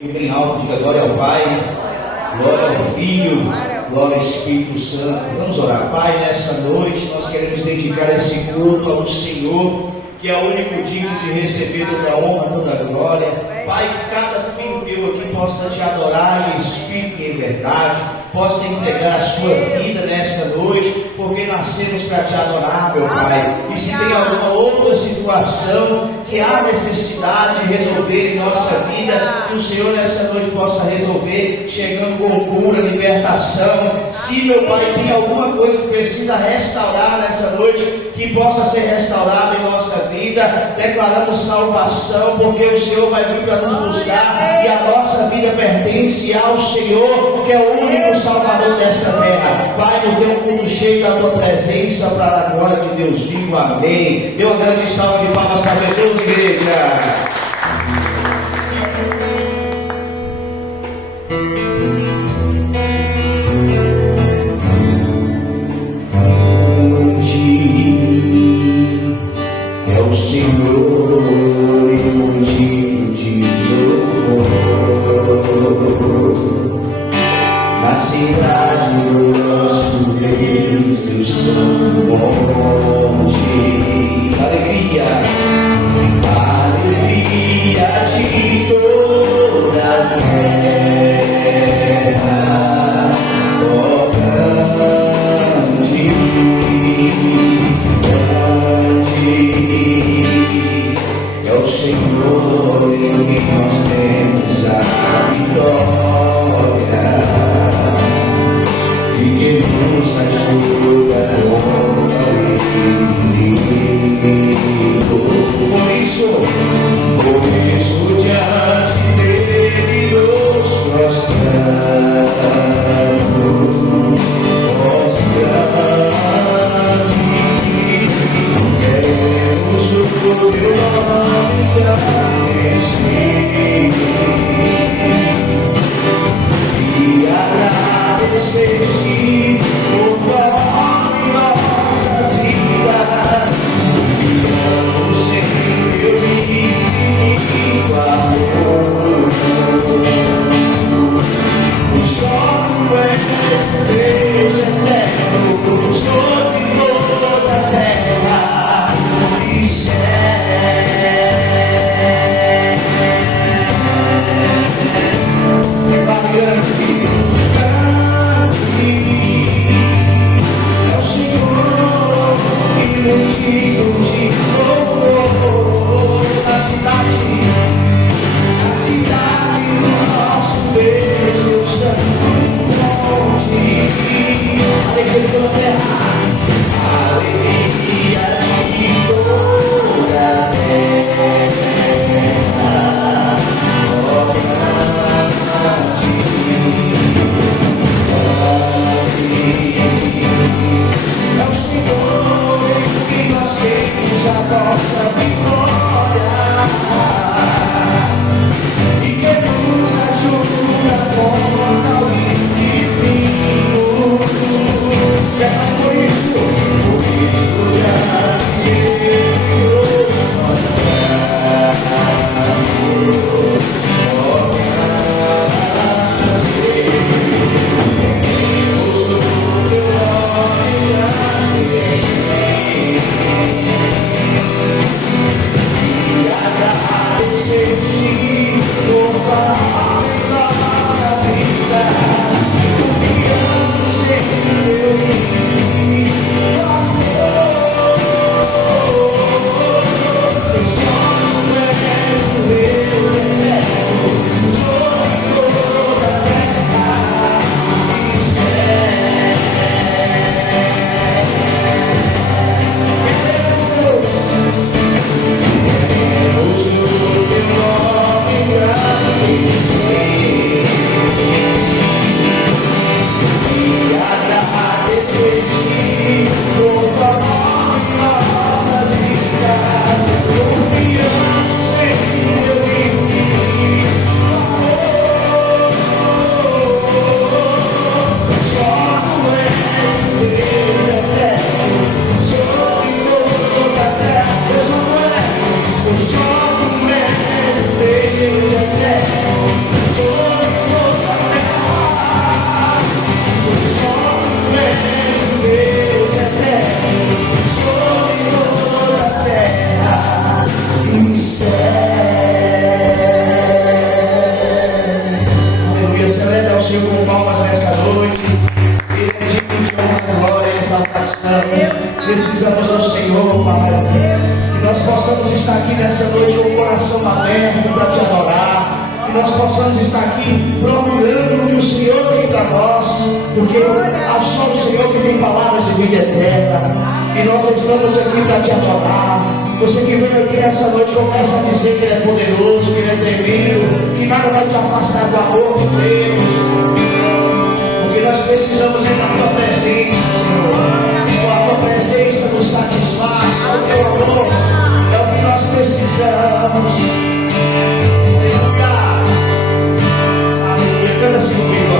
E bem alto, diga glória ao Pai, glória ao Filho, glória ao Espírito Santo. Vamos orar. Pai, nessa noite nós queremos dedicar esse culto ao Senhor, que é o único digno de receber toda a honra, toda a glória. Pai, que cada filho teu aqui possa te adorar em espírito e em verdade, possa entregar a sua vida nesta noite, porque nascemos para te adorar, meu Pai. E se tem alguma outra situação que há necessidade de resolver em nossa vida, que o Senhor nessa noite possa resolver, chegando com cura, libertação. Se, meu Pai, tem alguma coisa que precisa restaurar nessa noite, que possa ser restaurada em nossa vida, declaramos salvação, porque o Senhor vai vir para nos buscar, e a nossa vida pertence ao Senhor, que é o único Salvador dessa terra. Pai, nos dê um culto cheio da tua presença, para a glória de Deus vivo. Amém. Dê uma grande salva de palmas para Jesus, igreja. É o Senhor e motivo de louvor na cidade do nosso Deus, Deus Santo monte. Alegria, alegria de toda a terra, oh grande, é o Senhor em quem nós temos a vitória, e que nos ajuda com Senhor com palmas nessa noite. Ele é digno de honra, glória e exaltação. Precisamos do Senhor, Pai. Que nós possamos estar aqui nessa noite com o coração aberto para te adorar. Que nós possamos estar aqui procurando o que o Senhor tem para nós, porque é só o Senhor que tem palavras de vida eterna. E nós estamos aqui para te adorar. Você que veio aqui nessa noite, começa a dizer que Ele é poderoso, que Ele é tremendo, que nada vai te afastar do amor de Deus. Porque nós precisamos ir na tua presença, Senhor. Só a tua presença nos satisfaz, só o teu amor é o que nós precisamos. Aleluia. Aleluia. Canta assim comigo,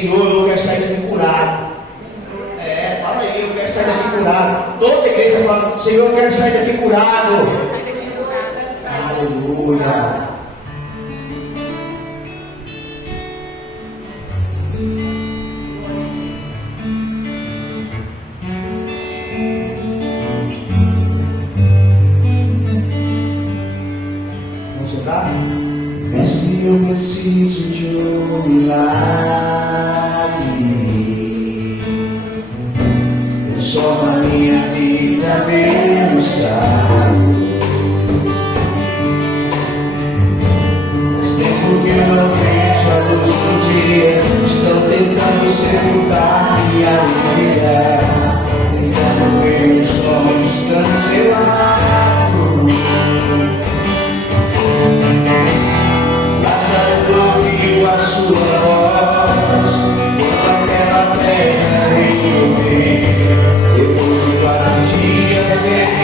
Senhor, eu quero sair daqui curado. Fala aí, eu quero sair daqui curado. Toda a igreja fala, Senhor, eu quero sair daqui curado. Aleluia. Você tá? Mestre, eu preciso de um milagre. Só na minha vida meu salvo. Faz tempo que eu não vejo a luz do dia. Estão tentando sepultar minha alegria, tentando ver os sonhos cancelados. Lázaro ouviu a sua voz, quando aquela terra resolveu. Depois de 4 dias ele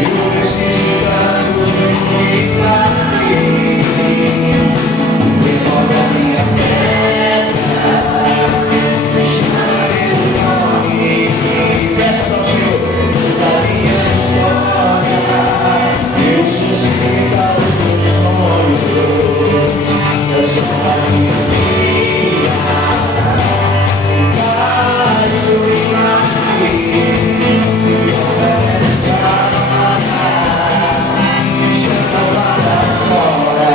eu preciso tanto de um milagre. Recorda a minha pedra, chame o nome, peça ao Senhor da minha história. Eu suscita os meus sonhos, é só a minha vida. Faz o milagre, me oferece a chama para fora,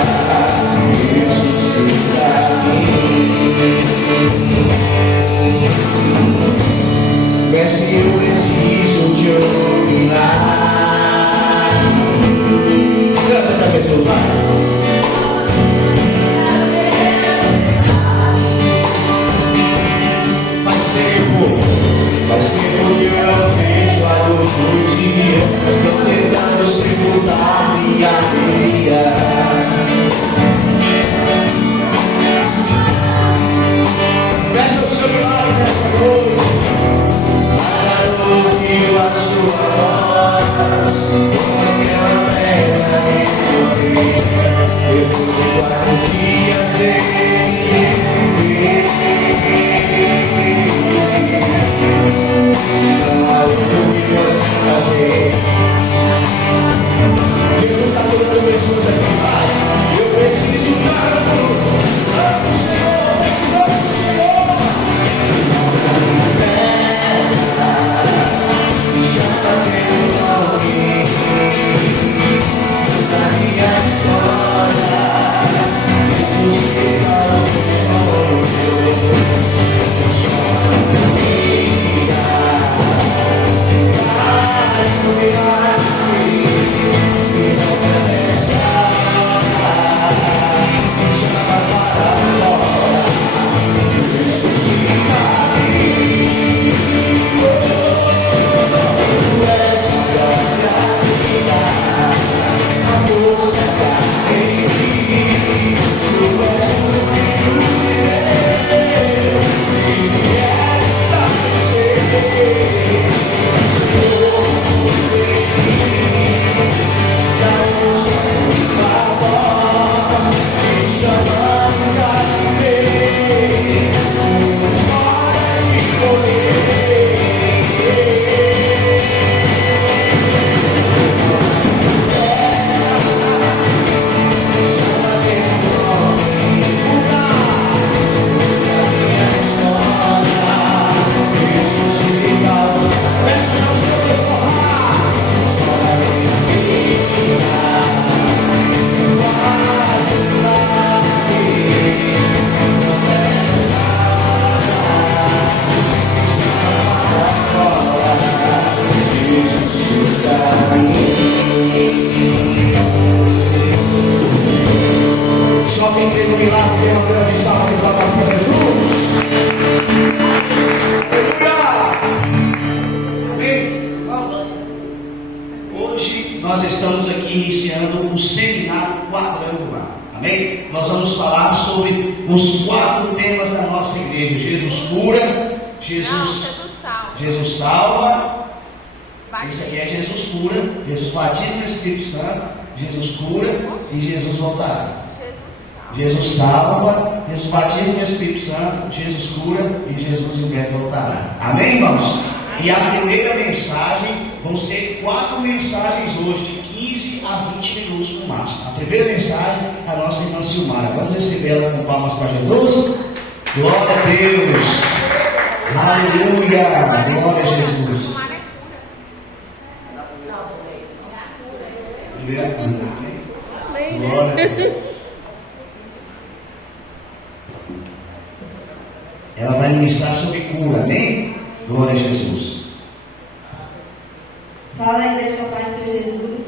eu suscita a mim. Mestre, eu preciso de um milagre. Canta pra pessoa, vai. Faz tempo que eu não vejo a luz do dia. Estão tentando sepultar minha alegria. Peça o seu milagre nessa noite. Lázaro ouviu a sua voz, quando aquela terra resolveu. Depois de 4 dias ele veio. Não há o que você fazer. Jesus está curando pessoas aqui, Pai. Eu preciso tanto do Senhor, precisamos do Senhor. Chama meu nome, da minha história. Jesus que nós somos. Chama minha vida. Faz o milagre, me oferece a chama para fora, ressuscita-me. Tu és a própria vida, a força que há em mim. Tu és o Filho de Deus, e quero estar com você. Senhor, dá um som da voz, me chamando a viver, horas de correr. Chama meu nome, muda a minha história, ressuscita os peças ao seu pessoal. Só a minha vida, faz o milagre, chama para fora, ressuscita-me. Só quem crê no milagre tem uma grande salva de palmas para Jesus. Aleluia! Bem, vamos. Hoje nós estamos aqui iniciando o seminário quadrangular. Amém? Nós vamos falar sobre os 4 temas da nossa igreja: Jesus cura, Jesus salva, Isso aqui é Jesus cura, Jesus batiza no Espírito Santo, Jesus cura e Jesus voltará. Jesus salva, Jesus batiza no Espírito Santo, Jesus cura e Jesus em breve voltará. Amém, irmãos? E a primeira mensagem, vão ser 4 mensagens hoje, de 15 a 20 minutos no máximo. A primeira mensagem, a nossa irmã Silmara. Vamos receber ela com palmas para Jesus? Glória a Deus! Aleluia! Glória a Jesus! Glória a Deus! Ela vai ministrar sobre cura, amém? Glória a Jesus. Fala a igreja com a paz do Senhor Jesus.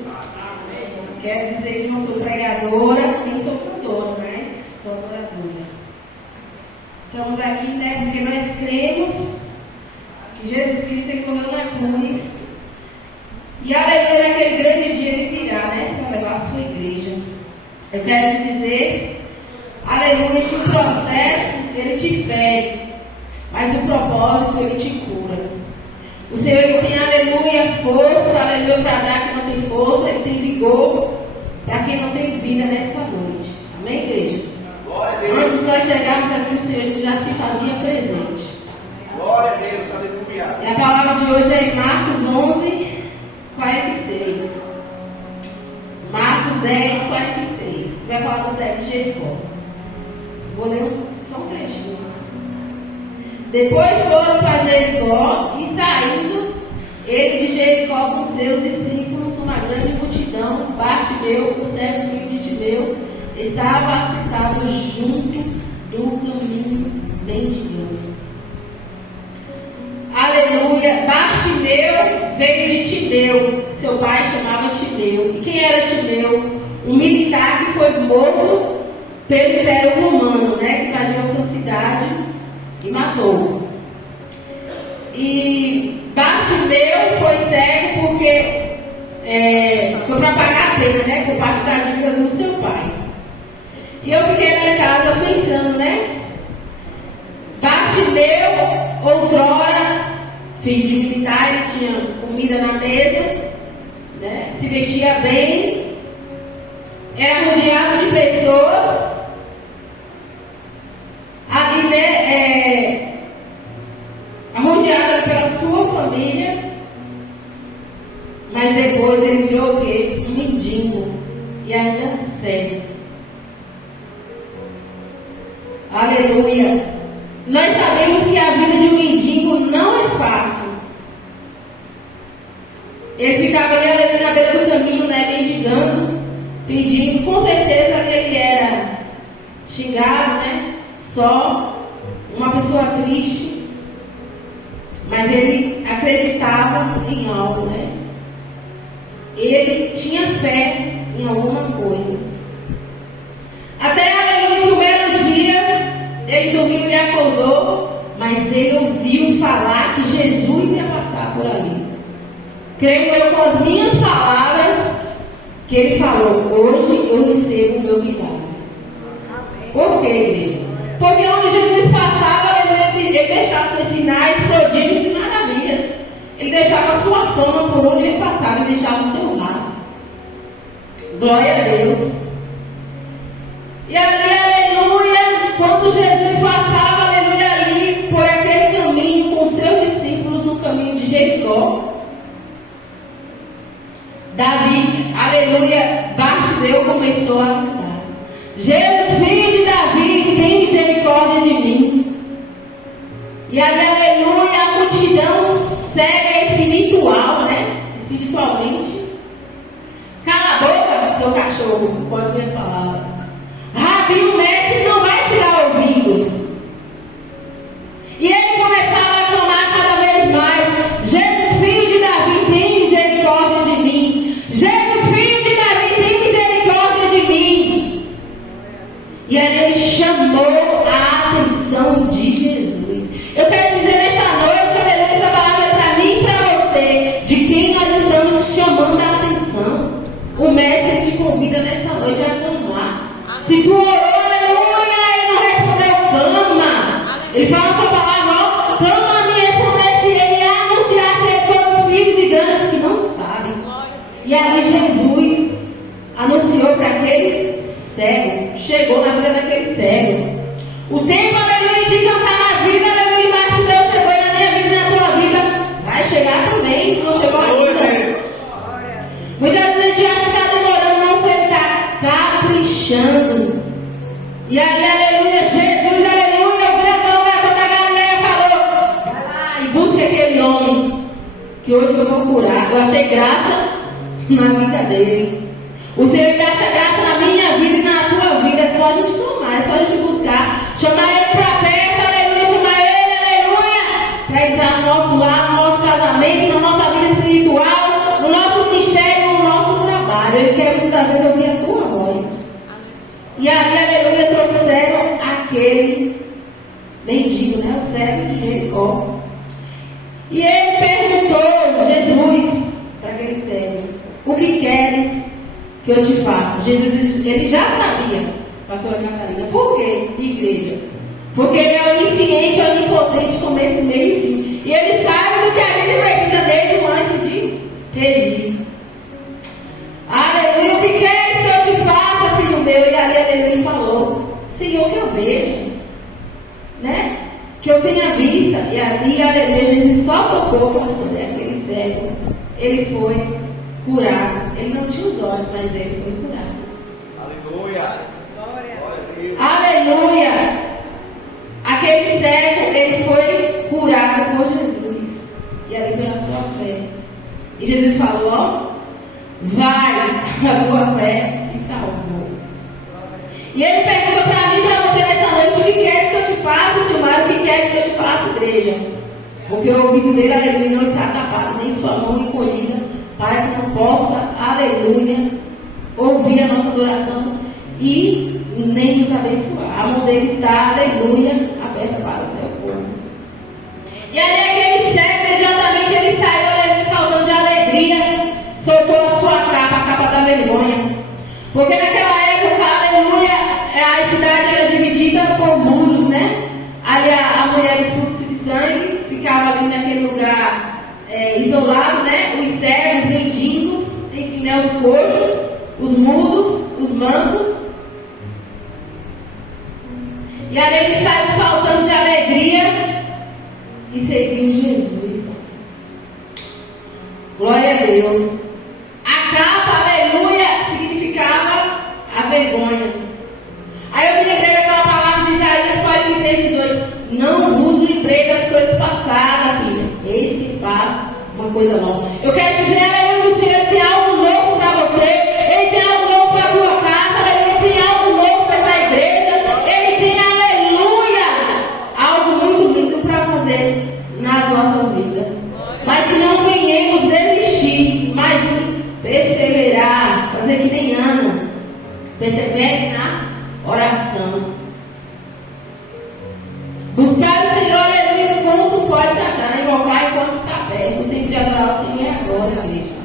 Quero dizer que não sou pregadora, nem sou cantora, mas sou adoradora. Estamos aqui, né, porque nós cremos que Jesus Cristo ele morreu na cruz. E aleluia, naquele grande dia ele virá, né, para levar a sua igreja. Eu quero te dizer, aleluia, que o processo ele te fere, mas o propósito ele te cura. O Senhor ele tem, aleluia, força, aleluia, para dar quem não tem força, ele tem vigor para quem não tem vida nesta noite. Amém, igreja? Glória a Deus. Antes de nós chegarmos aqui, o Senhor já se fazia presente. Glória a Deus, aleluia. E a palavra de hoje é em Marcos 11, 46. Marcos 10, 46. Vai falar do cego de Jericó. Vou ler só um trechinho. Depois foram para Jericó e saindo ele de Jericó com seus discípulos, uma grande multidão, Bartimeu, o cego filho de Timeu, estava sentado junto do caminho mendigando. Aleluia! Bartimeu veio de Timeu, seu pai chamava Timeu. E quem era Timeu? Um militar que foi morto pelo Império Romano, né? Que invadiu a sua cidade e matou. E Bartimeu foi cego porque foi para pagar a pena, né? Por parte da dívida do seu pai. E eu fiquei na casa pensando, né? Bartimeu, outrora, filho de militar, ele tinha comida na mesa, né? Se vestia bem, era rodeado de pessoas. Ali, né, rodeada pela sua família, mas depois ele virou o quê? Um mendigo e ainda cego. Aleluia! Nós sabemos que a vida de um mendigo não é fácil. Ele ficava ali na beira do caminho, né, mendigando, pedindo. Com certeza ele era xingado, né? Só uma pessoa triste, mas ele acreditava em algo, né? Ele tinha fé em alguma coisa. Até, aleluia, no primeiro dia, ele dormiu e acordou, mas ele ouviu falar que Jesus ia passar por ali. Creio eu com as minhas palavras, que ele falou: hoje eu recebo o meu milagre. Por quê, igreja? Porque onde Jesus passava, ele deixava seus sinais, prodígios e maravilhas. Ele deixava a sua fama por onde ele passava, ele deixava o seu laço. Glória a Deus. E ali, aleluia, quando Jesus passava, aleluia, ali por aquele caminho com seus discípulos no caminho de Jericó, Davi, aleluia, Bartimeu começou a gritar: Jesus, filho de Davi, tem misericórdia de mim. E ali, aleluia, a multidão cega espiritual, né? Espiritualmente. Cala a boca, seu cachorro, com as minhas palavras. Rabi, o mestre, não vai tirar ouvidos. E ele começava a clamar cada vez mais: Jesus, filho de Davi, tem misericórdia de mim. Jesus, filho de Davi, tem misericórdia de mim. E aí ele chamou a atenção de Jesus. Eu quero dizer nesta noite, aleluia, essa palavra é para mim e para você, de quem nós estamos chamando a atenção. O mestre te convida nesta noite a clamar. Se tu orou, aleluia, ele não respondeu, clama. Ele fala essa palavra, ó, clama a mim, respondeste ele, e anunciaste a todos os filhos e grandes que E ali Jesus anunciou para aquele cego, chegou na vida daquele cego. O tempo, aleluia, de cantar na vida, aleluia, embaixo de Deus chegou na minha vida e na tua vida. Vai chegar também, se não chegou ainda. Muitas vezes a gente acha que está demorando, não, você está caprichando. E aí, aleluia, Jesus, aleluia, o grandão da Galileia falou: vai lá e busque aquele homem que hoje eu vou curar. Eu achei graça na vida dele. O Senhor acha graça na minha vida e na tua vida. É só a gente tomar, é só a gente buscar, chamar ele para perto, aleluia, chamar ele, aleluia, para entrar no nosso lar, no nosso casamento, na nossa vida espiritual, no nosso ministério, no nosso trabalho. Ele quer muitas vezes ouvir a tua voz. E aí, aleluia, trouxeram aquele mendigo, né? O cego de Jericó. E ele perguntou, Jesus, para aquele cego: o que queres que eu te faça? Jesus, ele já sabia, pastora Catarina. Por quê, igreja? Porque ele é onisciente, onipotente, começo, meio e fim. E ele sabe do que a gente precisa dele antes de pedir. Aleluia, o que queres que eu te faça, filho meu? E ali, aleluia, ele falou: Senhor, que eu veja, né? Que eu tenha vista. E ali, aleluia, Jesus só tocou para saber aquele cego. Ele foi curado. Ele não tinha os olhos, mas ele foi curado. Aleluia. Aleluia. Aquele cego, ele foi curado por Jesus. E ali pela sua fé. E Jesus falou: ó, vai, a tua fé se salvou. E ele pergunta para mim, para você nessa noite: o que quer que eu te faça, Silmar? O que quer que eu te faça, igreja? Porque o ouvido dele, aleluia, não está tapado, nem sua mão encolhida, para que não possa, aleluia, ouvir a nossa adoração e nem nos abençoar. A mão dele está, aleluia, aberta para o seu povo. E aí aquele cego, imediatamente ele saiu, aleluia, saltando de alegria, soltou a sua capa, a capa da vergonha. Porque naquela época, aleluia, a cidade era dividida por muros, né? Ali a mulher do fluxo de sangue ficava ali naquele lugar isolado, né? Os cegos, os mendigos, enfim, né? Os coxos, os mudos, os mancos. E ali ele saiu saltando de alegria e seguiu Jesus. Glória a Deus. A capa, aleluia, significava a vergonha. Aí eu me lembrei daquela palavra de Isaías 43, 18. Não vos lembrei das coisas passadas, filha. Eis que faço uma coisa nova. Eu quero dizer, aleluia, o Senhor tem algo novo para você. Ele tem algo novo para a tua casa. Ele tem algo novo para essa igreja. Ele tem, aleluia, algo muito lindo para fazer nas nossas vidas. Mas que não venhamos desistir, mas perseverar, fazer que nem Ana. Persevere na oração. Buscar o Senhor, aleluia, enquanto pode se achar, invocar enquanto está perto. O tempo de adorar o Senhor é agora, igreja.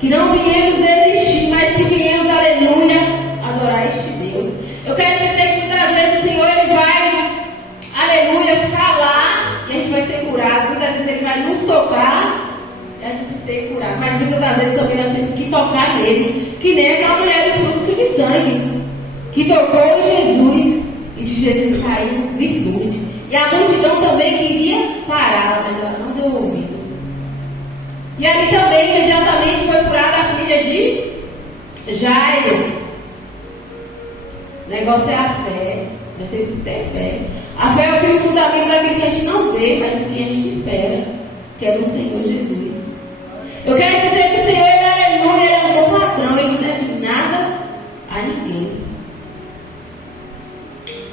Que não venhamos desistir, mas que venhamos, aleluia, adorar este Deus. Eu quero dizer que muitas vezes o Senhor, ele vai, aleluia, falar e a gente vai ser curado. Muitas vezes ele vai nos tocar e a gente ser curado. Mas muitas vezes também nós temos que tocar nele. Que nem aquela mulher do fluxo de sangue, que tocou em Jesus e de Jesus saiu virtude. E a multidão também queria pará-la, mas ela não deu ouvido. E ali também imediatamente foi curada a filha de Jairo. O negócio é a fé. Nós temos que ter fé. A fé é o fim fundamento daquilo que a gente não vê, mas que a gente espera, que é no Senhor Jesus. Eu quero dizer que o Senhor, aleluia, ele é um bom patrão, ele não deve nada a ninguém.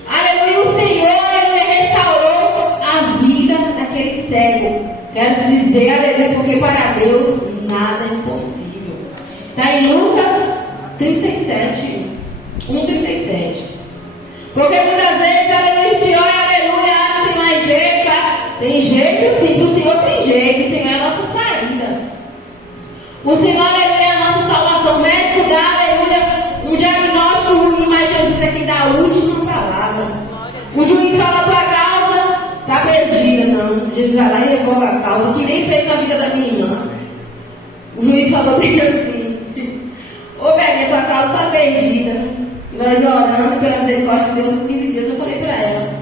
Aleluia, o Senhor, aleluia, restaurou a vida daquele cego. Quero dizer, aleluia, porque para Deus nada é impossível. Está em Lucas 37, 1:37. Porque muitas vezes, aleluia, a gente olha, aleluia, não tem mais jeito, tá? Tem jeito sim, o Senhor tem jeito, o Senhor é a nossa saída. O Senhor, aleluia, é a nossa salvação. O médico dá, aleluia, um diagnóstico ruim, mas Jesus é quem dá a última palavra. O juiz fala a tua causa, está perdida. Não, Jesus vai lá e revoga a causa, que nem fez na vida da minha irmã. O juiz falou bem assim: ô velho, tua causa está perdida. E nós oramos pela misericórdia de Deus 15 dias. Eu falei para ela: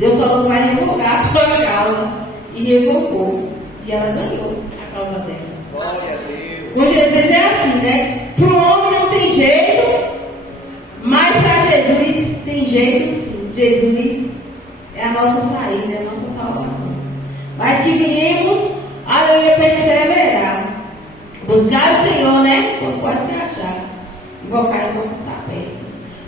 Deus falou que vai revogar a tua causa. E revogou. E ela ganhou a causa dela. Glória a Deus. Com Jesus é assim, né? Para o homem não tem jeito, mas para Jesus tem jeito sim. Jesus é a nossa saída, é a nossa salvação. Mas que venhamos, aleluia, perseverar. Buscar o Senhor, né? Quando pode se achar. Invocar enquanto está perto.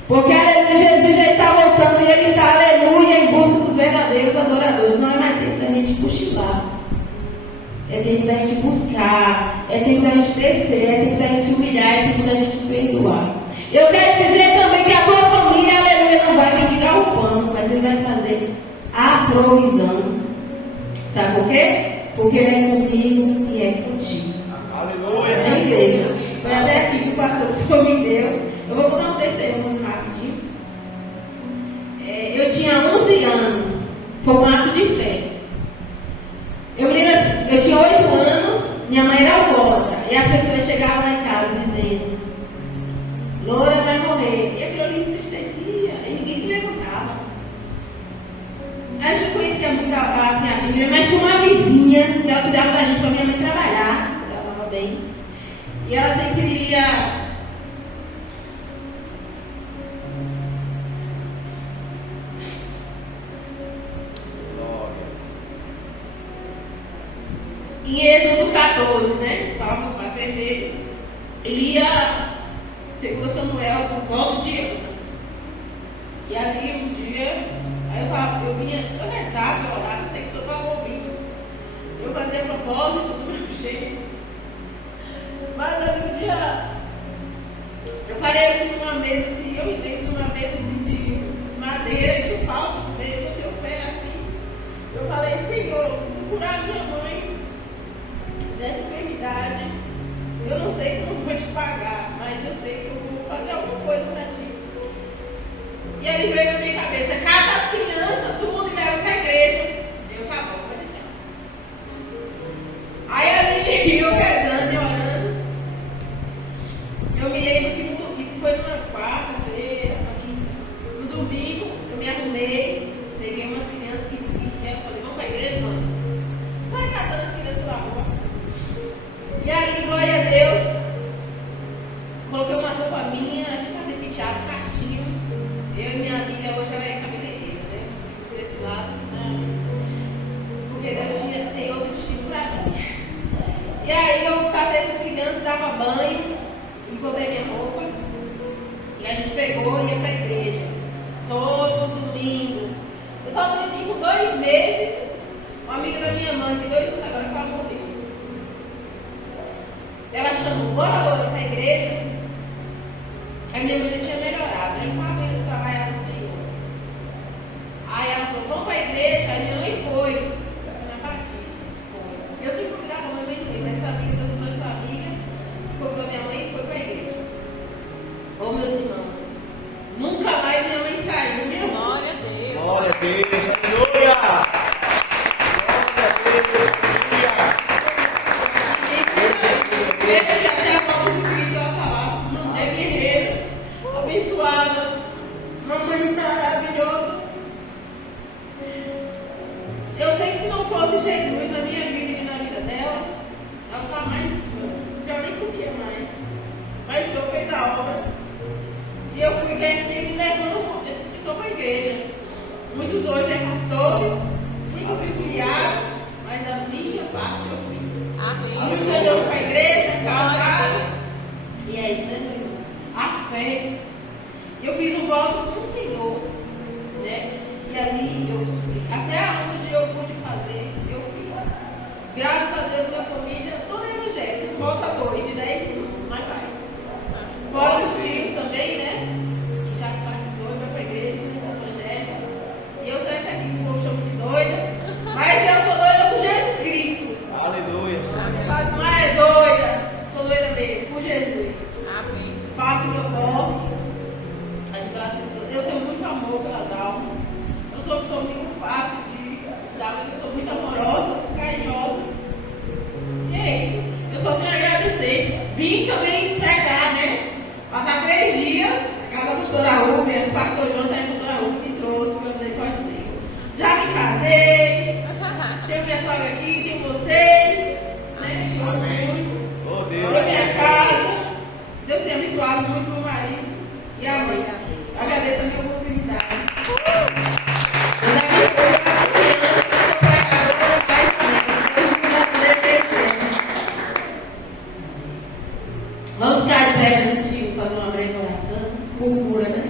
Porque, aleluia, Jesus já está voltando e Ele está, aleluia, em busca dos verdadeiros adoradores. Não é mais tempo da gente cochilar. É tempo da gente buscar. É tempo da gente descer. É tempo da gente se humilhar. É tempo da gente perdoar. Eu quero dizer também que a tua família, aleluia, não vai mendigar o pão, mas Ele vai fazer a provisão. Sabe por quê? Porque Ele é comigo e é contigo. Aleluia. É a igreja. Foi até aqui que o pastor só me deu. Eu vou contar um terceiro rapidinho. Eu tinha 11 anos. Foi um ato de fé. Eu tinha 8 anos, minha mãe era alcoólatra. E as pessoas chegavam lá em casa dizendo: Loura vai morrer. E aquilo ali me entristecia. E ninguém se levantava. A gente conhecia muito assim, a Bíblia, mas tinha uma vizinha que ela cuidava da gente para minha mãe trabalhar. Ela estava bem. E ela sempre ia. Em Êxodo 14, né? Estava para perder. Ele ia, segundo Samuel, por volta de ano. E ali um dia, aí eu vinha, eu rezava, eu orava, não sei que o senhor estava ouvindo. Eu fazia propósito do meu jeito. Mas ali um dia, eu parei assim numa mesa, assim, eu me lembro numa mesa assim de madeira, de falso no meio, eu botei o pé assim. Eu falei: Senhor, se tu curar minha mãe dessa enfermidade, eu não sei como vou te pagar, mas eu sei que eu vou fazer alguma coisa para ti. E aí veio na minha cabeça: cada as crianças, tudo, e leva para a igreja. Eu, tá bom, pode deixar. Aí ali eu rezando e orando. Eu me lembro que isso foi numa quarta-feira, no domingo, eu me arrumei, peguei umas crianças que eu falei: vamos para a igreja, mano? Sai catando as crianças da rua. E ali, glória a Deus, coloquei uma roupa minha, a gente fazia penteado, caixinho. Eu e minha amiga, hoje ela é cabeleireira, né? Por esse lado, né? Porque Deus tem outro destino para mim. E aí eu catei essas crianças, dava banho, e botei minha roupa. E a gente pegou e ia para a igreja. Todo domingo. Eu só me lembro que com 2 meses, uma amiga da minha mãe, de 2 anos agora, que ela morreu. Ela chamou: bora para a igreja. A minha mãe já tinha melhorado, já não estava indo trabalhar no Senhor. Aí ela falou: vamos para a igreja. Aí minha mãe foi na Batista. Foi. Eu sempre convidava a minha mãe, mas essa amiga das duas amigas foi para minha mãe e foi para a igreja. Ô meus irmãos, nunca mais minha mãe saiu, meu. Glória a Deus. Glória a Deus. Aleluia. Mamãe maravilhosa. Eu sei que se não fosse Jesus na minha vida e na vida dela, ela não tá mais, já nem comia mais. Mas o Senhor fez a obra. E eu fui crescendo e levando essas pessoas para a igreja. Muitos hoje é pastores, muitos desviaram, mas a minha parte eu fiz. Amém. Muitos andam para a igreja, Glória a casados. Deus. E é isso, né, meu irmão? A fé. Eu fiz um voto com o Senhor, né? E ali, até onde eu pude fazer, eu fiz. Graças a Deus, minha família, toda evangélica. Falta 2 de 10 irmãos, mas vai. Fora os tios também, né? Que já se batizou, vai para a igreja, conhece o evangelho. E eu sou essa aqui que o povo chama de doida. Mas eu sou doida por Jesus Cristo. Aleluia. Mas não é doida, sou doida mesmo, por Jesus. Amém. Faço o que eu posso. Pelas pessoas. Eu tenho muito amor pelas almas. Eu sou uma pessoa muito fácil de dar, mas eu sou muito amorosa, carinhosa. E é isso. Eu só tenho a agradecer. vim também pregar, né? Passar 3 dias na casa da pastora Rúbia, o pastor João da pastora Rúbia me trouxe para poder conhecer. Já me casei, tenho minha sogra aqui, tenho vocês, né? Amém. Oh, Deus. Tenho minha casa. Deus tem abençoado muito meu marido e a mãe. Agradeço a minha oportunidade. Vamos ficar de pé para a gente fazer uma breve oração. Cultura, né?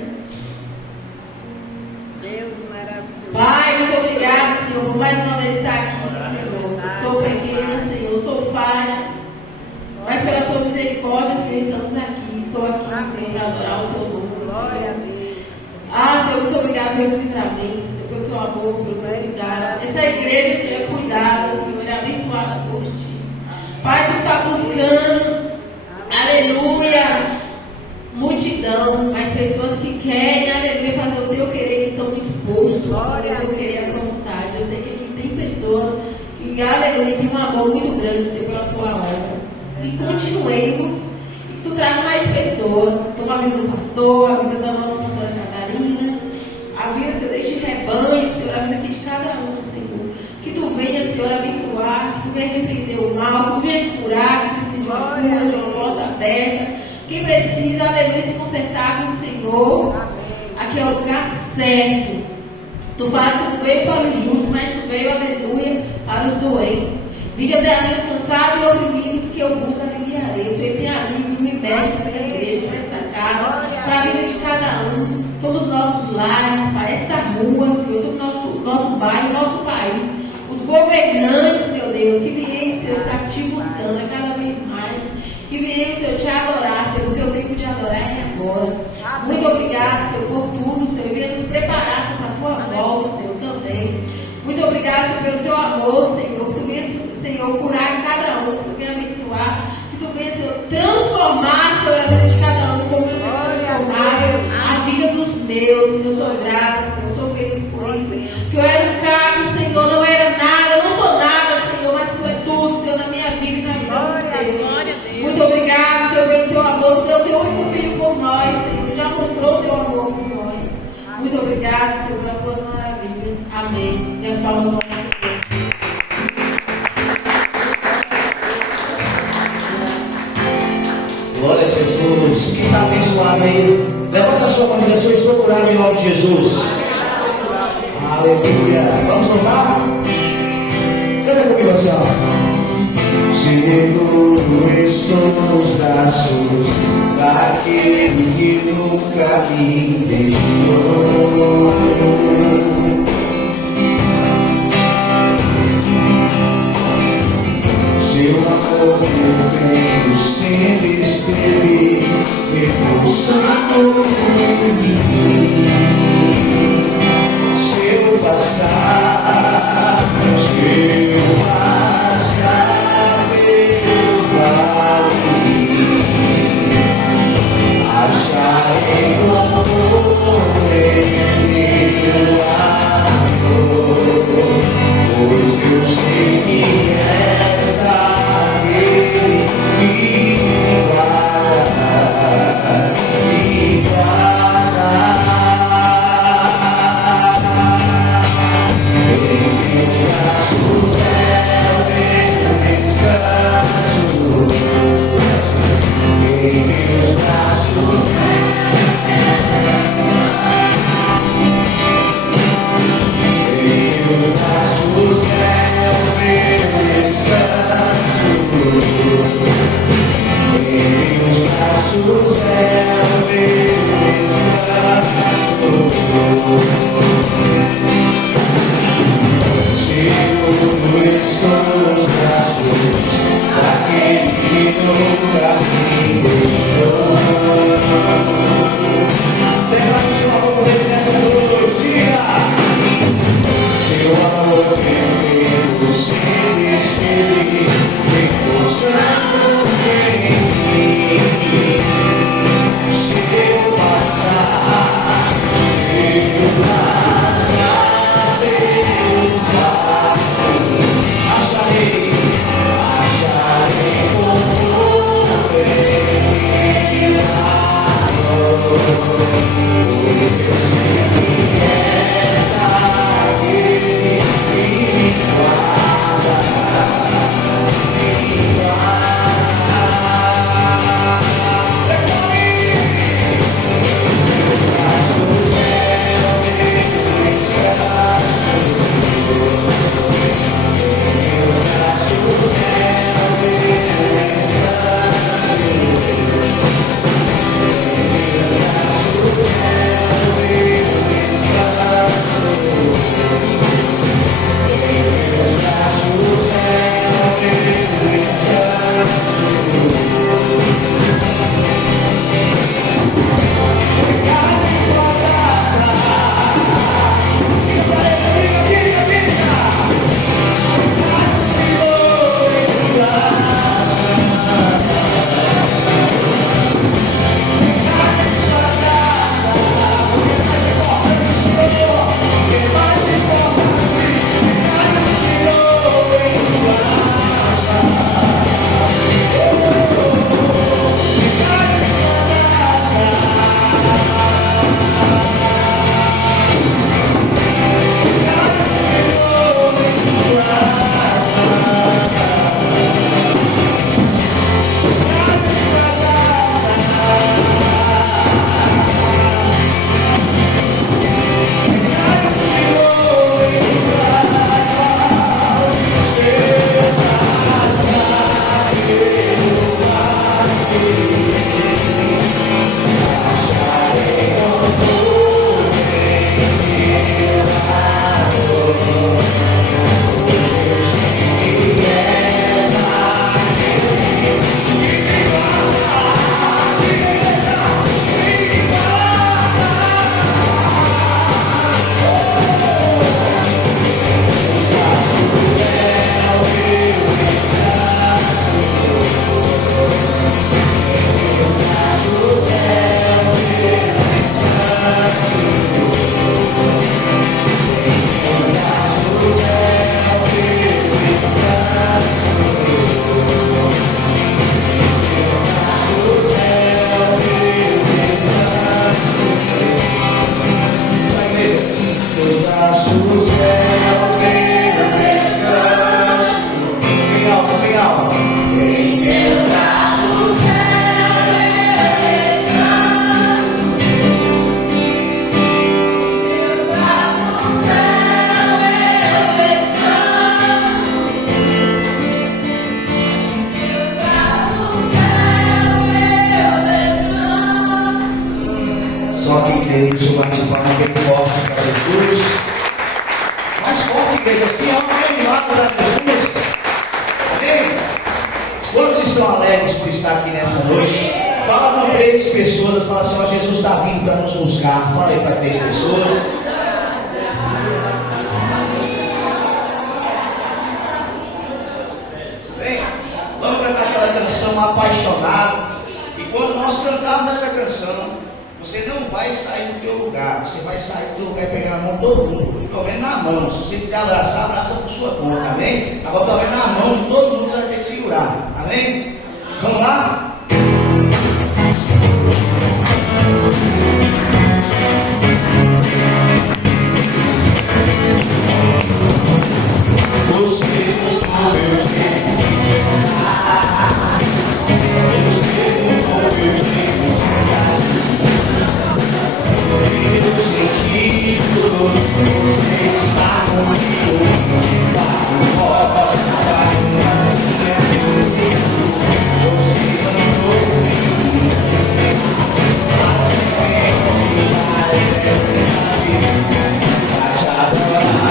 Deus maravilhoso. Pai, muito obrigada, Senhor, por mais uma vez estar aqui, Senhor. Sou pequena, Senhor, sou falha. Mas pela tua misericórdia, Senhor, estamos aqui. Estou aqui, Senhor, para adorar o teu nome. Glória a Deus. Senhor, muito obrigado pelos livramentos, Senhor, pelo teu amor, pelo teu cuidado. Essa igreja, Senhor, é cuidada, Senhor, é abençoada por ti. Pai, tu está buscando, aleluia, multidão, mas pessoas que querem, aleluia, fazer o teu querer, que estão dispostos a fazer o teu querer, a tua vontade. Eu sei que aqui tem pessoas que, aleluia, tem um amor muito grande, Senhor, pela tua obra. E continuemos, e tu traz mais pessoas, como a vida do pastor, a vida da nossa pastora Catarina, a vida, Senhor, deste rebanho, Senhor, a vida aqui de cada um, Senhor. Que tu venha, Senhor, abençoar, que tu venha repreender o mal, que tu venha curar, que precisa de uma cura, de uma porta aberta. Quem precisa, aleluia, se consertar com o Senhor, aqui é o lugar certo. Tu fala que tu veio para os justos, mas tu veio, aleluia, para os doentes. Vinde até a meus cansados e oprimidos, que eu vos aliviarei. O Senhor tem amigo, me mete para essa igreja, para essa casa, para a vida de cada um, todos os nossos lares, para esta rua, Senhor, todo o nosso bairro, nosso país. Os governantes, meu Deus, que viemos, Senhor, estar te buscando a cada vez mais. Que viemos, Senhor, te adorar, Senhor, porque o tempo de adorar é agora. Muito obrigado, Senhor, por tudo, Senhor. E venha nos preparar, Senhor, para a tua volta, Senhor, também. Muito obrigado, Senhor, pelo teu amor, Senhor. Que tu venha, Senhor, curar cada um, que tu venha abençoar, que tu venha, Senhor, transformar, Senhor, a vida de cada um, como eu transformar a vida dos meus. Eu sou grata, Senhor, eu sou feliz por isso. Que eu era um cargo, Senhor, não era nada, eu não sou nada, Senhor, mas tu é tudo, Senhor, na minha vida e na vida dos teus. Muito obrigado, Senhor, pelo teu amor, tu deu teu único filho por nós, Senhor, já mostrou o teu amor por nós. Muito obrigado, Senhor, pelas tuas maravilhas. Amém. E as palmas vão ao Senhor. Glória a Jesus. Quem está abençoado aí? Levanta a sua mão e diz: eu estou curado em nome de Jesus. Aleluia. Vamos louvar? Canta comigo assim, ó. Seguro estou nos braços daquele que nunca me deixou. Seu amor perfeito sempre esteve repousando em mim. Seu passar, seu passar veio para mim. Acharei conforto em teu amor, pois eu sei que és aquele que me guarda, me guarda. Em meus braços é o meu descanso. Em meus braços meus braços é o meu descanso. Em meus braços é o meu descanso. Seguro estou nos braços daquele que nunca me deixou. Levante sua mão nessa noite, diga: seu amor perfeito sempre esteve repousando em mim. isso, bate palma bem forte para Jesus. Mais forte, igreja, assim, amém, lá para Jesus. Amém? Quantos estão alegres por estar aqui nessa noite? Fala com 3 pessoas, fala assim, ó, Jesus está vindo para nos buscar. Fala aí para 3 pessoas. Bem, vamos cantar aquela canção Apaixonado. E quando nós cantarmos essa canção, você não vai sair do teu lugar. Você vai sair do teu lugar e pegar na mão de todo mundo. Pelo menos na mão. Se você quiser abraçar, abraça por sua conta. Amém? Agora pelo menos na mão de todo mundo você vai ter que segurar. Amém? Vamos lá? Você mudou meu jeito de pensar. Você mudou meu jeito de olhar. Meu sentido, você está comigo. De barro, rosa, uma cinha. Você mandou comigo. A semente da eternidade. Vai te adorar.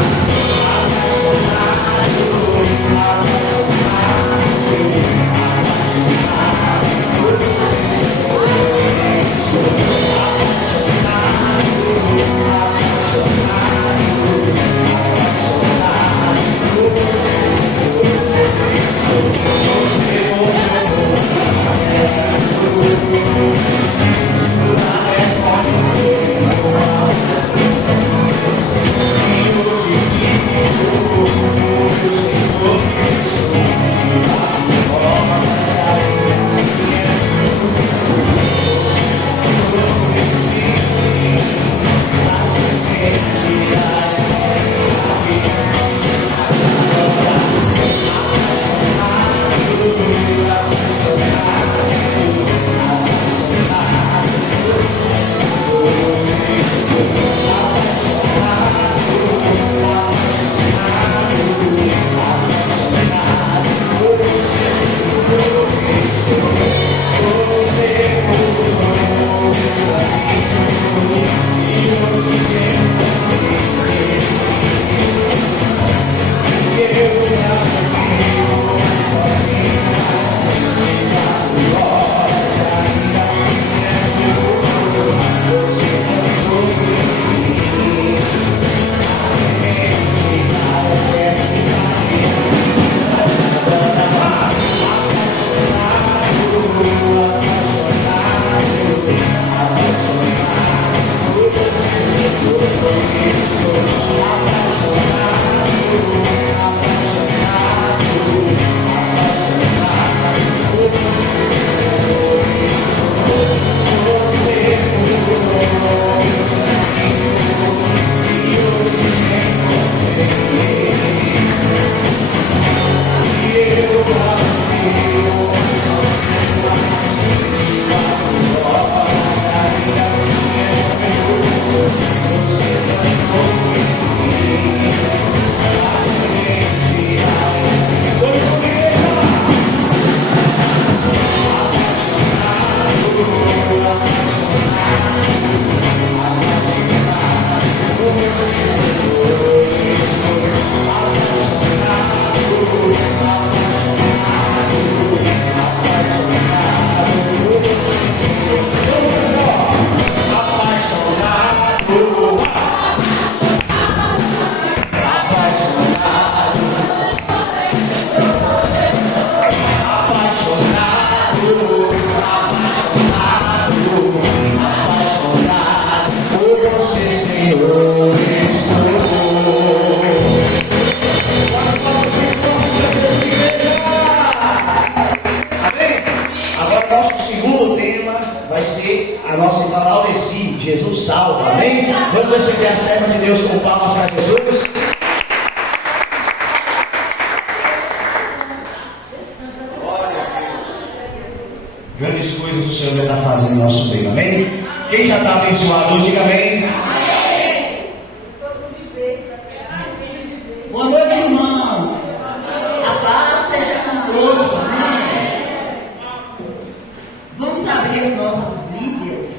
Vamos abrir as nossas Bíblias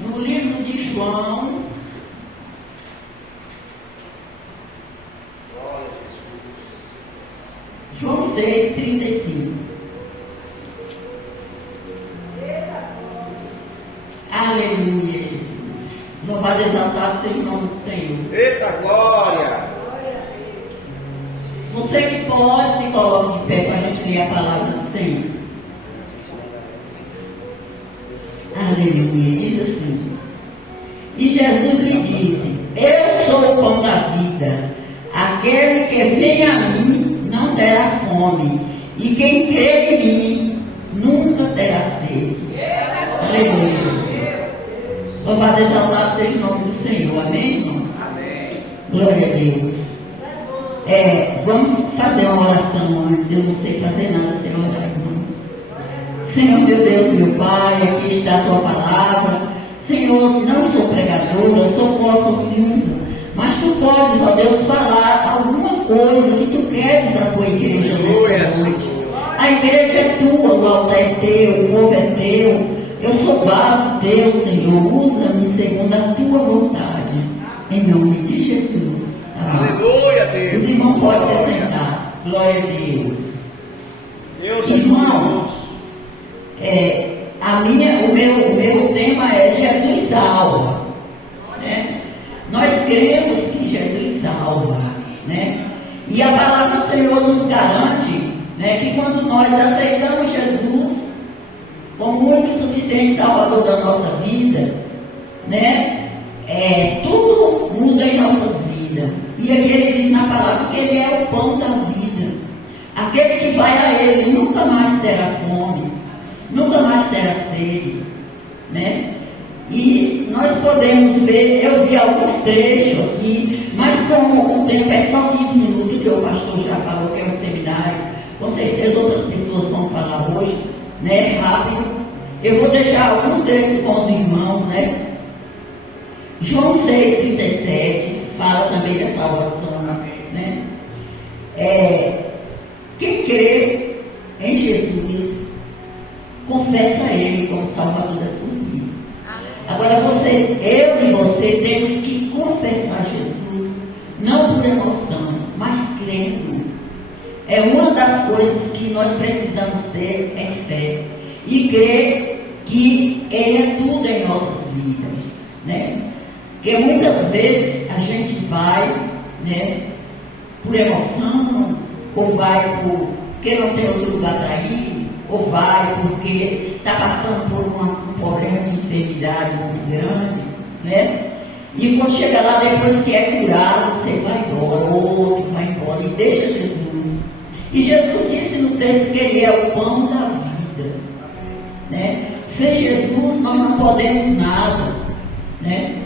no livro de João 6:35. Aleluia, Jesus. Louvado e exaltado seja o nome do Senhor. Eita glória! Você que pode, se coloque de pé para a gente ler a palavra do Senhor. Aleluia. Diz assim. E Jesus lhe disse: Eu sou o pão da vida. Aquele que vem a mim não terá fome. E quem crê em mim nunca terá sede. Aleluia. Louvado e exaltado seja o nome do Senhor. Amém, irmãos? Amém. Glória a Deus. Vamos fazer uma oração antes. Eu não sei fazer nada sem orar, irmãos. Senhor, meu Deus, meu Pai, aqui está a tua palavra. Senhor, não sou pregadora, sou pó, sou cinza, mas tu podes, ó Deus, falar alguma coisa que tu queres à tua igreja nessa noite. A igreja é tua, o altar é teu, o povo é teu. Eu sou vaso teu, Senhor. Usa-me segundo a tua vontade. Em nome de Jesus. Amém. Aleluia, Deus. Os irmãos podem se sentar. Glória a Deus. Deus é Irmãos, o meu tema é Jesus salva. Né? Nós cremos que Jesus salva. Né? E a palavra do Senhor nos garante, né, que quando nós aceitamos Jesus como único e suficiente Salvador da nossa vida, né, tudo muda em nossas vidas. E aqui ele diz na palavra que ele é o pão da vida. Aquele que vai a ele nunca mais terá fome, nunca mais terá sede, né? E nós podemos ver, eu vi alguns trechos aqui, mas como o tempo é só 15 minutos, que o pastor já falou que é um seminário, com certeza outras pessoas vão falar hoje, né, rápido. Eu vou deixar algum texto com os irmãos, né? João 6:37 fala também da salvação, né? Quem crê em Jesus confessa Ele como Salvador da sua vida. Agora eu e você temos que confessar Jesus, não por emoção, mas crendo. Uma das coisas que nós precisamos ter é fé. E crer que Ele é tudo em nossas vidas. Né? Porque muitas vezes a gente vai, né, por emoção, ou vai porque não tem outro lugar para ir, ou vai porque está passando por um problema de enfermidade muito grande, né? E quando chega lá, depois que é curado, você vai embora, outro vai embora e deixa Jesus. E Jesus disse no texto que Ele é o pão da vida, né? Sem Jesus nós não podemos nada, né?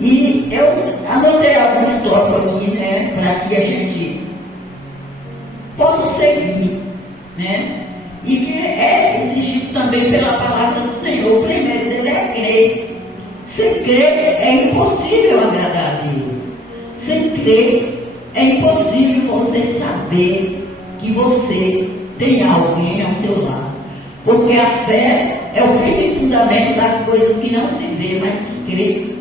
E eu anotei alguns tópicos aqui, né, para que a gente possa seguir, né? E que é exigido também pela palavra do Senhor. O primeiro dele é crer. Sem crer é impossível agradar a Deus. Sem crer é impossível você saber que você tem alguém ao seu lado. Porque a fé é o firme fundamento das coisas que não se vê, mas que crê,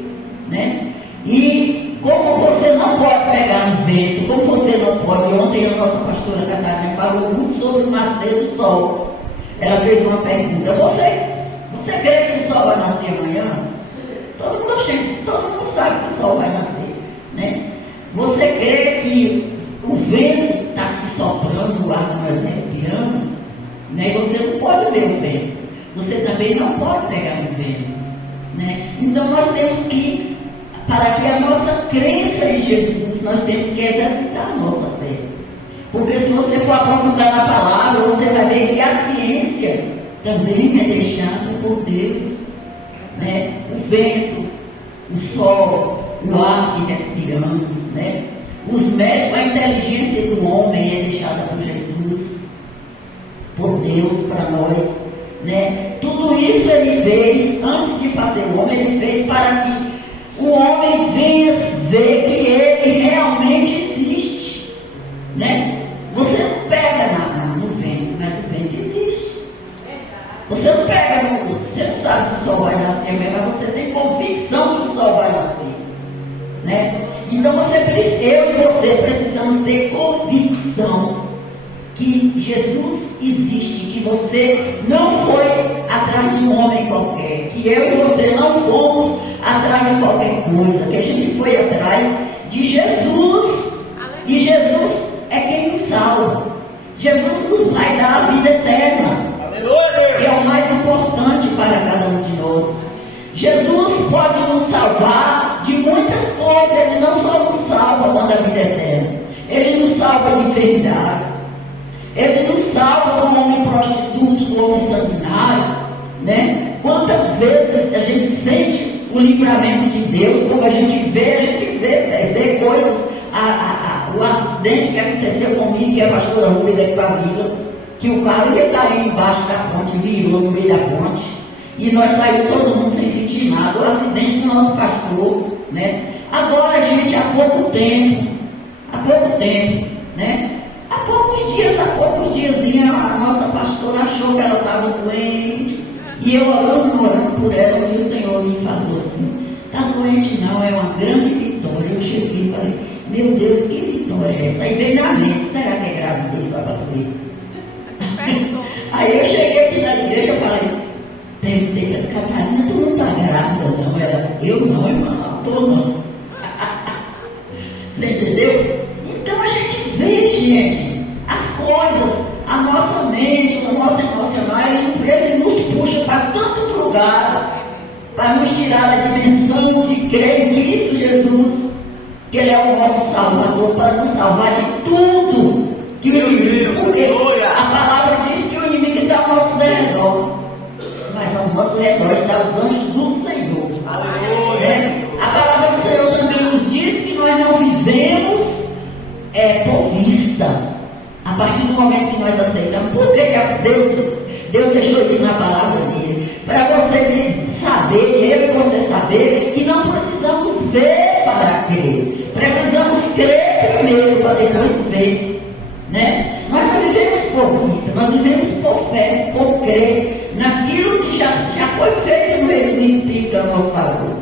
né? E como você não pode pegar no vento, como você não pode, ontem a nossa pastora Catarina falou muito sobre o nascer do sol. Ela fez uma pergunta: você crê que o sol vai nascer amanhã? Todo mundo sabe que o sol vai nascer, né? Você crê que o vento está aqui soprando o ar que nós respiramos, né? E você não pode ver o vento, você também não pode pegar no vento, né? Então nós temos que, para que a nossa crença em Jesus, nós temos que exercitar a nossa fé. Porque se você for aprofundar na palavra, você vai ver que a ciência também é deixada por Deus, né? O vento, o sol, o ar que respiramos, né? Os médicos, a inteligência do homem é deixada por Jesus, por Deus para nós, né? Tudo isso Ele fez, antes de fazer o homem, Ele fez para que o homem venha ver que Ele realmente existe, né? Você não pega no vento, mas o vento existe. Você não pega você não sabe se o sol vai nascer mesmo, mas você tem convicção que o sol sol vai nascer, né? Então eu e você precisamos ter convicção que Jesus existe, que você não foi atrás de um homem qualquer, que eu e você não fomos atrás de qualquer coisa, que a gente foi atrás de Jesus, e Jesus é quem nos salva. Jesus nos vai dar a vida eterna, que é o mais importante para cada um de nós. Jesus pode nos salvar de muitas coisas. Ele não só nos salva quando a vida é eterna, Ele nos salva de enfermidade, Ele nos salva do homem prostituto, do homem sanguinário, né? Quantas vezes a gente sente o livramento de Deus, quando a gente vê coisas, o acidente que aconteceu comigo, que a pastora Rúbia da Vila, que o carro ia cair embaixo da ponte, virou no meio da ponte, e nós saímos todo mundo sem sentir nada, o acidente do nosso pastor, né? Agora, gente, há pouco tempo, né? Há poucos dias, a nossa pastora achou que ela estava doente, e eu orando por ela, e o Senhor me falou assim: está doente não, é uma grande vitória. Eu cheguei e falei: meu Deus, que vitória é essa? Aí veio na mente: será que é gravidez, pastor? Aí eu cheguei aqui na igreja e falei: Catarina, tu não está grávida não? Ela: eu não, irmã, não estou não. Você entendeu? Então a gente vê, gente, as coisas, a nossa mente, o nosso emocional, ele nos puxa para tantos lugares, para nos tirar da dimensão de crer em Cristo Jesus, que Ele é o nosso Salvador, para nos salvar de tudo que o inimigo, porque a palavra diz que o inimigo está ao nosso redor, mas ao nosso redor estão os anjos do Senhor. Né? A palavra do Senhor também nos diz que nós não vivemos por vista. A partir do momento que nós aceitamos, por que Deus deixou isso na palavra dele? Para você saber, eu e você saber, que não precisamos ver para crer. Precisamos crer primeiro para depois ver. Né? Nós não vivemos por vista, nós vivemos por fé, por crer naquilo que já foi feito no meio do Espírito a nosso favor.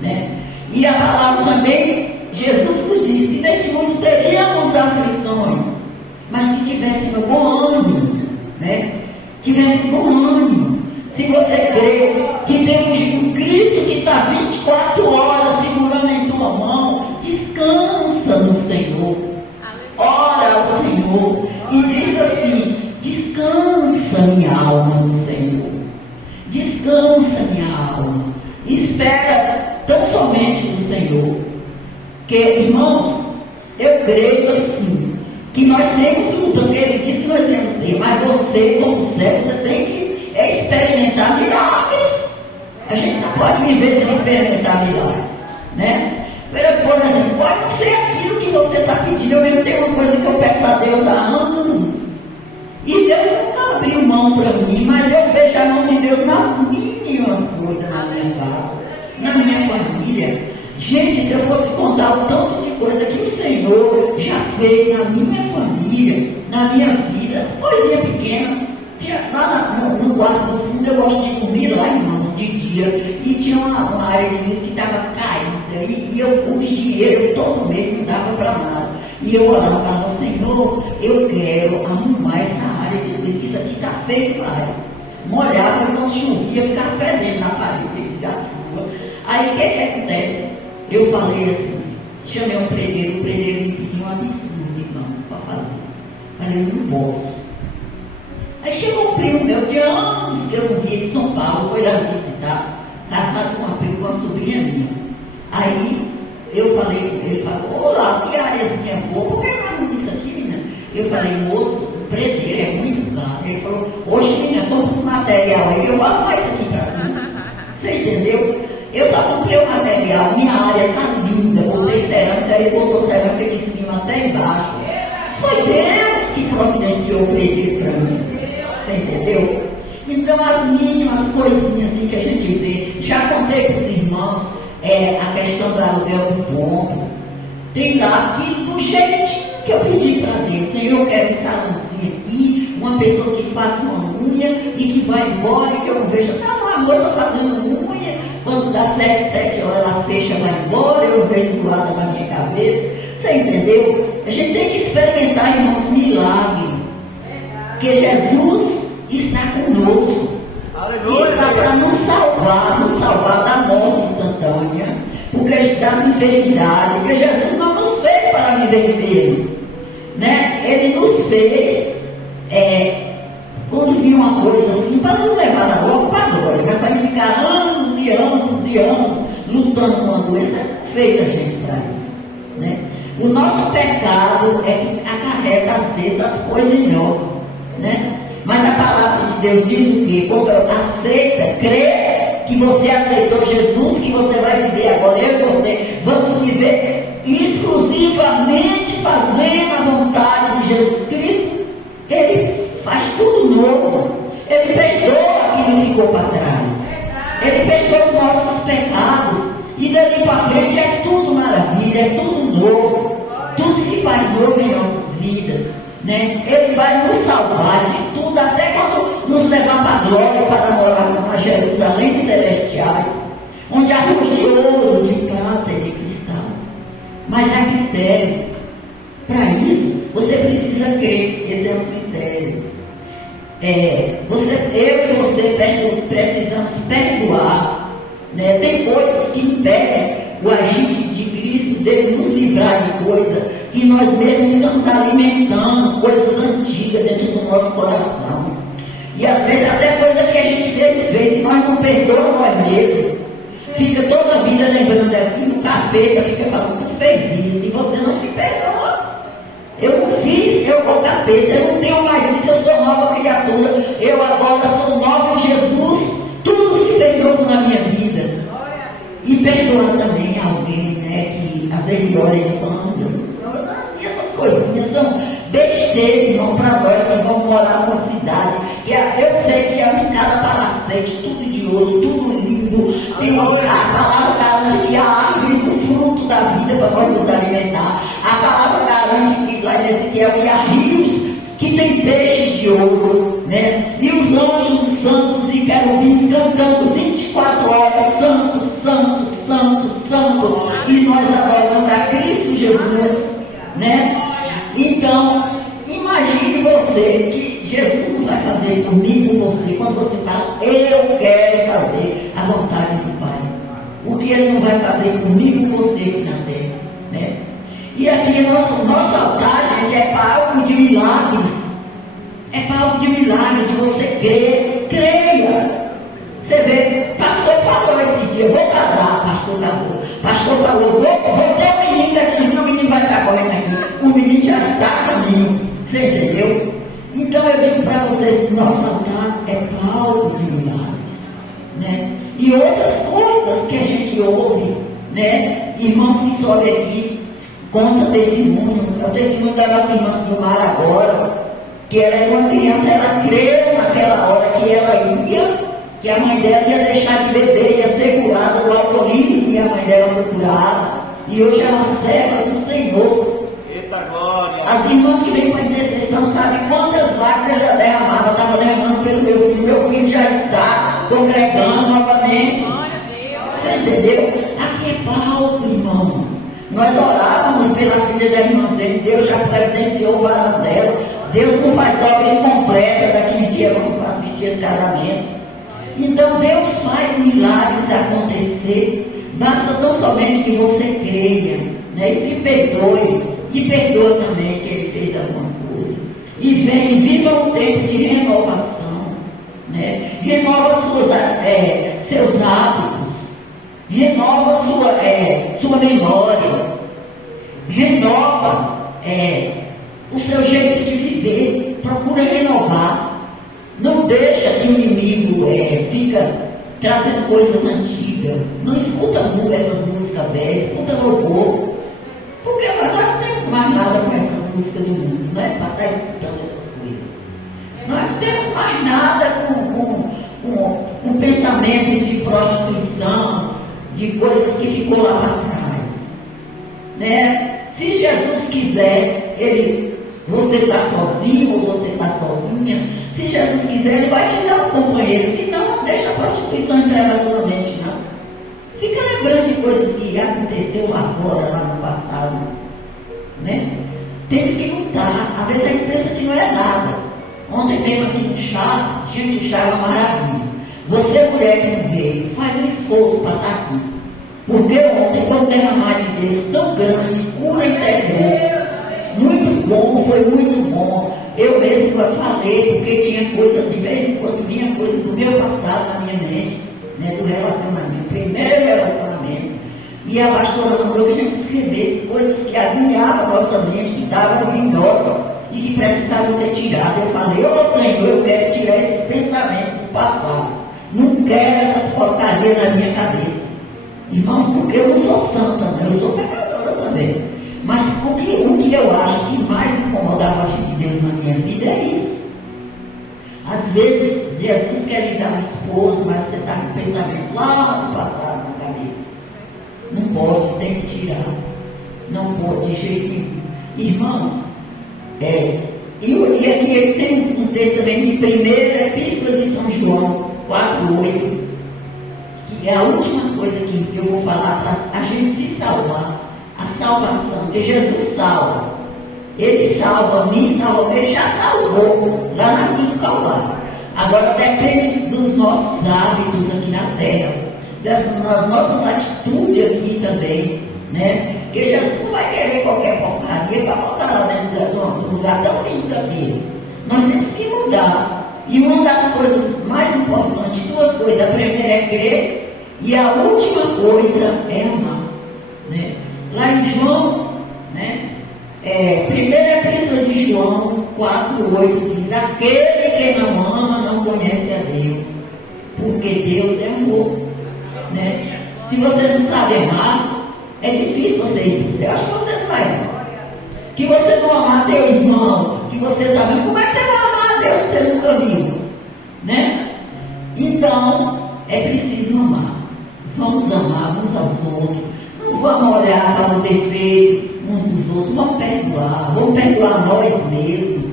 Né? E a palavra também, Jesus nos disse que neste mundo teríamos aflições, mas que tivéssemos bom ânimo, né? Tivesse bom ânimo. Se você crê que temos um Cristo que está 24 horas segurando em tua mão, descansa no Senhor. Ora ao Senhor e diz assim: descansa minha alma no Senhor. Descansa minha alma. Espera tão somente no Senhor. Que, irmãos, eu creio assim, que nós temos luta, porque Ele disse que nós temos ter, mas você, como servo, você tem que experimentar milagres. A gente não pode viver sem experimentar milagres, né? Por exemplo, pode não ser aquilo que você está pedindo. Eu mesmo tenho uma coisa que eu peço a Deus há anos, e Deus nunca abriu mão para mim, mas eu vejo a mão de Deus nas mínimas coisas na minha casa, na minha família. Gente, se eu fosse contar o tanto de coisa que o Senhor já fez na minha família, na minha vida, coisinha pequena. Lá no quarto do fundo eu gosto de comida lá, irmãos, de dia, e tinha uma área de luz que estava caída, e os dinheiro todo mês não dava para nada. E eu orava e falava: Senhor, eu quero arrumar essa área de luz, que isso aqui está feio demais. Molhava, quando chovia, ficava fedendo na parede da rua. Aí o que acontece? Eu falei assim, chamei um pregueiro, o pregueiro me pediu um absurdo, irmãos, para fazer. Falei: eu não posso. Aí chegou um primo meu, de anos que eu não via de São Paulo, foi lá me visitar, casado com uma prima, com uma sobrinha minha. Aí eu falei, ele falou: olá, que areazinha boa, por que não isso aqui, menina? Eu falei: moço, o pregueiro é muito caro. Ele falou: oxe, menina, compra os material aí, eu vou arrumar isso aqui para mim. Você entendeu? Eu só comprei o material, minha área está linda, botei cerâmica, ele botou cerâmica de cima até embaixo. Foi Deus que providenciou o pregueiro para mim. Você entendeu? Então as mínimas coisinhas assim que a gente vê, já contei para os irmãos, a questão do aluguel do ponto. Tem lá que do jeitinho que eu pedi para Deus: Senhor, eu quero um salãozinho aqui, uma pessoa que faça uma unha e que vai embora e que eu veja, tá uma moça fazendo unha, Quando dá 7 horas, ela fecha, vai embora, eu vejo zoada na minha cabeça. Você entendeu? A gente tem que experimentar, irmãos, milagre. Porque Jesus está conosco. Está para nos salvar da morte instantânea, porque das enfermidades, porque Jesus não nos fez para viver enfermo, né? Ele nos fez, quando viu uma coisa assim, para nos levar logo para a glória, mas para ficar anos e anos e anos lutando com a doença, fez a gente para isso, né? O nosso pecado é que acarreta às vezes as coisas em nós, né? Mas a palavra de Deus diz o quê? Quando aceita, crê que você aceitou Jesus, que você vai viver agora, eu e você vamos viver exclusivamente fazendo a vontade de Jesus Cristo. Ele faz tudo novo. Ele perdoa quem não ficou para trás. Ele perdoa os nossos pecados. E dali para frente é tudo maravilha, é tudo novo. Tudo se faz novo em nossas vidas. Né? Ele vai nos salvar de tudo, até quando nos levar para a glória, para morar na Jerusalém celestiais, onde há ruas de ouro, de prata e de cristal. Mas há critério. Para isso, você precisa crer. Esse é um critério. Eu e você precisamos perdoar. Né? Tem coisas que impedem o agir de Cristo, dele nos livrar de coisas que nós mesmos estamos alimentando, coisas antigas dentro do nosso coração. E às vezes até coisa que a gente mesmo fez, e nós não perdoamos nós mesmos. Fica toda a vida lembrando daquilo, o capeta fica falando, tu fez isso, e você não se perdoa. Eu não fiz, eu vou capeta, eu não tenho mais isso, eu sou nova criatura, eu agora sou nova em Jesus, tudo se fez novo na minha vida. E perdoar também alguém, né, que às vezes ele olha e fala, e essas coisinhas são besteira, irmão, para nós que vamos morar numa cidade, que eu sei que é uns caras palacete, tudo de ouro, tudo lindo, tem a palavra garante que a árvore do fruto da vida para nós nos alimentar, a palavra garante que lá em Ezequiel que há rios que tem peixes de ouro, né? E os anjos santos e querubins cantando 24 horas, santo, santo, santo, santo, e nós adorando a Cristo Jesus, né? Então, imagine você que Jesus não vai fazer por mim, por você, quando você fala, eu quero fazer a vontade do Pai. O que Ele não vai fazer por mim, por você aqui na terra, né? E aqui nosso altar, gente, é para algo de milagres. É para algo de milagres, de você crer. Creia. Você vê, pastor falou esse dia, vou casar, pastor casou. Pastor falou, vou ter um menino aqui, o menino vai estar correndo aqui. O menino já está a caminho. Você entendeu? Então eu digo para vocês que nosso altar é para algo de milagres, né? E outras coisas que a gente ouve, né? Irmãos que sobem aqui, conta testemunho, é o testemunho da nossa irmã Silmara agora, que ela era uma criança, ela creu naquela hora que ela ia, que a mãe dela ia deixar de beber, ia ser curada do alcoolismo, e a mãe dela foi curada, e hoje é uma serva do Senhor. Eita glória! As irmãs que vêm com a intercessão sabem quantas lágrimas ela derramava, estava derramando pelo meu filho já está congregando novamente. Você entendeu? Aqui é palco, irmãos. Nós orávamos pela filha da irmãzinha, Deus já providenciou o varão dela. Deus não faz obra incompleta daquele dia, vamos assistir esse casamento. Então Deus faz milagres acontecer, basta tão somente que você creia, né? E se perdoe, e perdoa também que ele fez alguma coisa. E vem, e viva um tempo de renovação, né? Renova seus hábitos, renova sua memória, renova o seu jeito de viver, procura renovar. Não deixa que o inimigo fica trazendo coisas antigas. Não escuta muito essas músicas velhas, escuta louvor. Porque nós não temos mais nada com essas músicas do mundo, não é para estar escutando essas coisas. Nós não temos mais nada com pensamento de prostituição, de coisas que ficou lá para trás, né? Se Jesus quiser, você está sozinho ou você está sozinha, se Jesus quiser, Ele vai te dar um companheiro, senão não deixa a prostituição entrar na sua mente, não. Fica lembrando de coisas que aconteceu lá fora, lá no passado. Né? Temos que lutar. Às vezes a gente pensa que não é nada. Ontem mesmo aqui no chá, gente, o chá é uma maravilha. Você, mulher que não veio, faz um esforço para estar aqui. Porque ontem foi um derramar de Deus tão grande, cura interior. Muito bom, foi muito bom. Eu mesmo falei, porque tinha coisas, de vez em quando vinha coisas do meu passado na minha mente, né, do relacionamento, primeiro relacionamento. E a pastora mandou que a gente escrevesse coisas que agulhavam a nossa mente, que estavam ruidosas e que precisavam ser tiradas. Eu falei, ô Senhor, eu quero tirar esses pensamentos do passado. Não quero essas porcarias na minha cabeça. Irmãos, porque eu não sou santa, não, eu sou pecadora também. Mas o que eu acho que mais incomodava a gente de Deus na minha vida é isso. Às vezes, Jesus quer lhe dar um esposo, mas você está com o pensamento lá no passado na cabeça. Não pode, tem que tirar. Não pode, de jeito nenhum. Irmãos, e aqui ele tem um texto também de primeira epístola de São João 4:8, que é a última coisa que eu vou falar para a gente se salvar. A salvação, que Jesus salva. Ele salva, me salva, ele já salvou lá na cruz do Calvário. Agora depende dos nossos hábitos aqui na terra, das nossas atitudes aqui também, né? Porque Jesus não vai querer qualquer porcaria para botar lá dentro do lugar tão lindo aqui. Nós temos que mudar. E uma das coisas mais importantes, duas coisas, a primeira é crer e a última coisa é amar, né? Lá em João, né? Primeira epístola de João 4:8 diz: aquele que não ama não conhece a Deus, porque Deus é amor, né? Se você não sabe amar, é difícil você ir para o céu. Acho que você não vai amar. Que você não amar teu irmão, que você está vendo, como é que você vai amar a Deus se você nunca viu, né? Então é preciso amar. Vamos amar uns aos outros. Não vamos olhar para o defeito uns dos outros, vamos perdoar nós mesmos,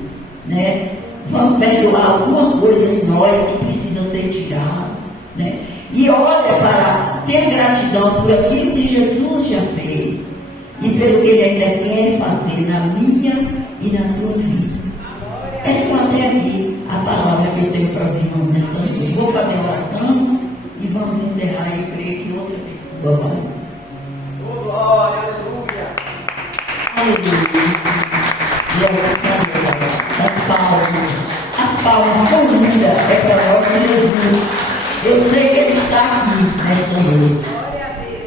né? Vamos perdoar alguma coisa em nós que precisa ser tirada, né? E olha para ter gratidão por aquilo que Jesus já fez e pelo que Ele ainda quer fazer na minha e na tua vida. É só até aqui a palavra que eu tenho para os irmãos nesta noite. Vou fazer uma oração e vamos encerrar. Eu creio que outra pessoa vai. Glória, aleluia. As palmas são lindas, é para nós Jesus. Eu sei que Ele está aqui nesta noite.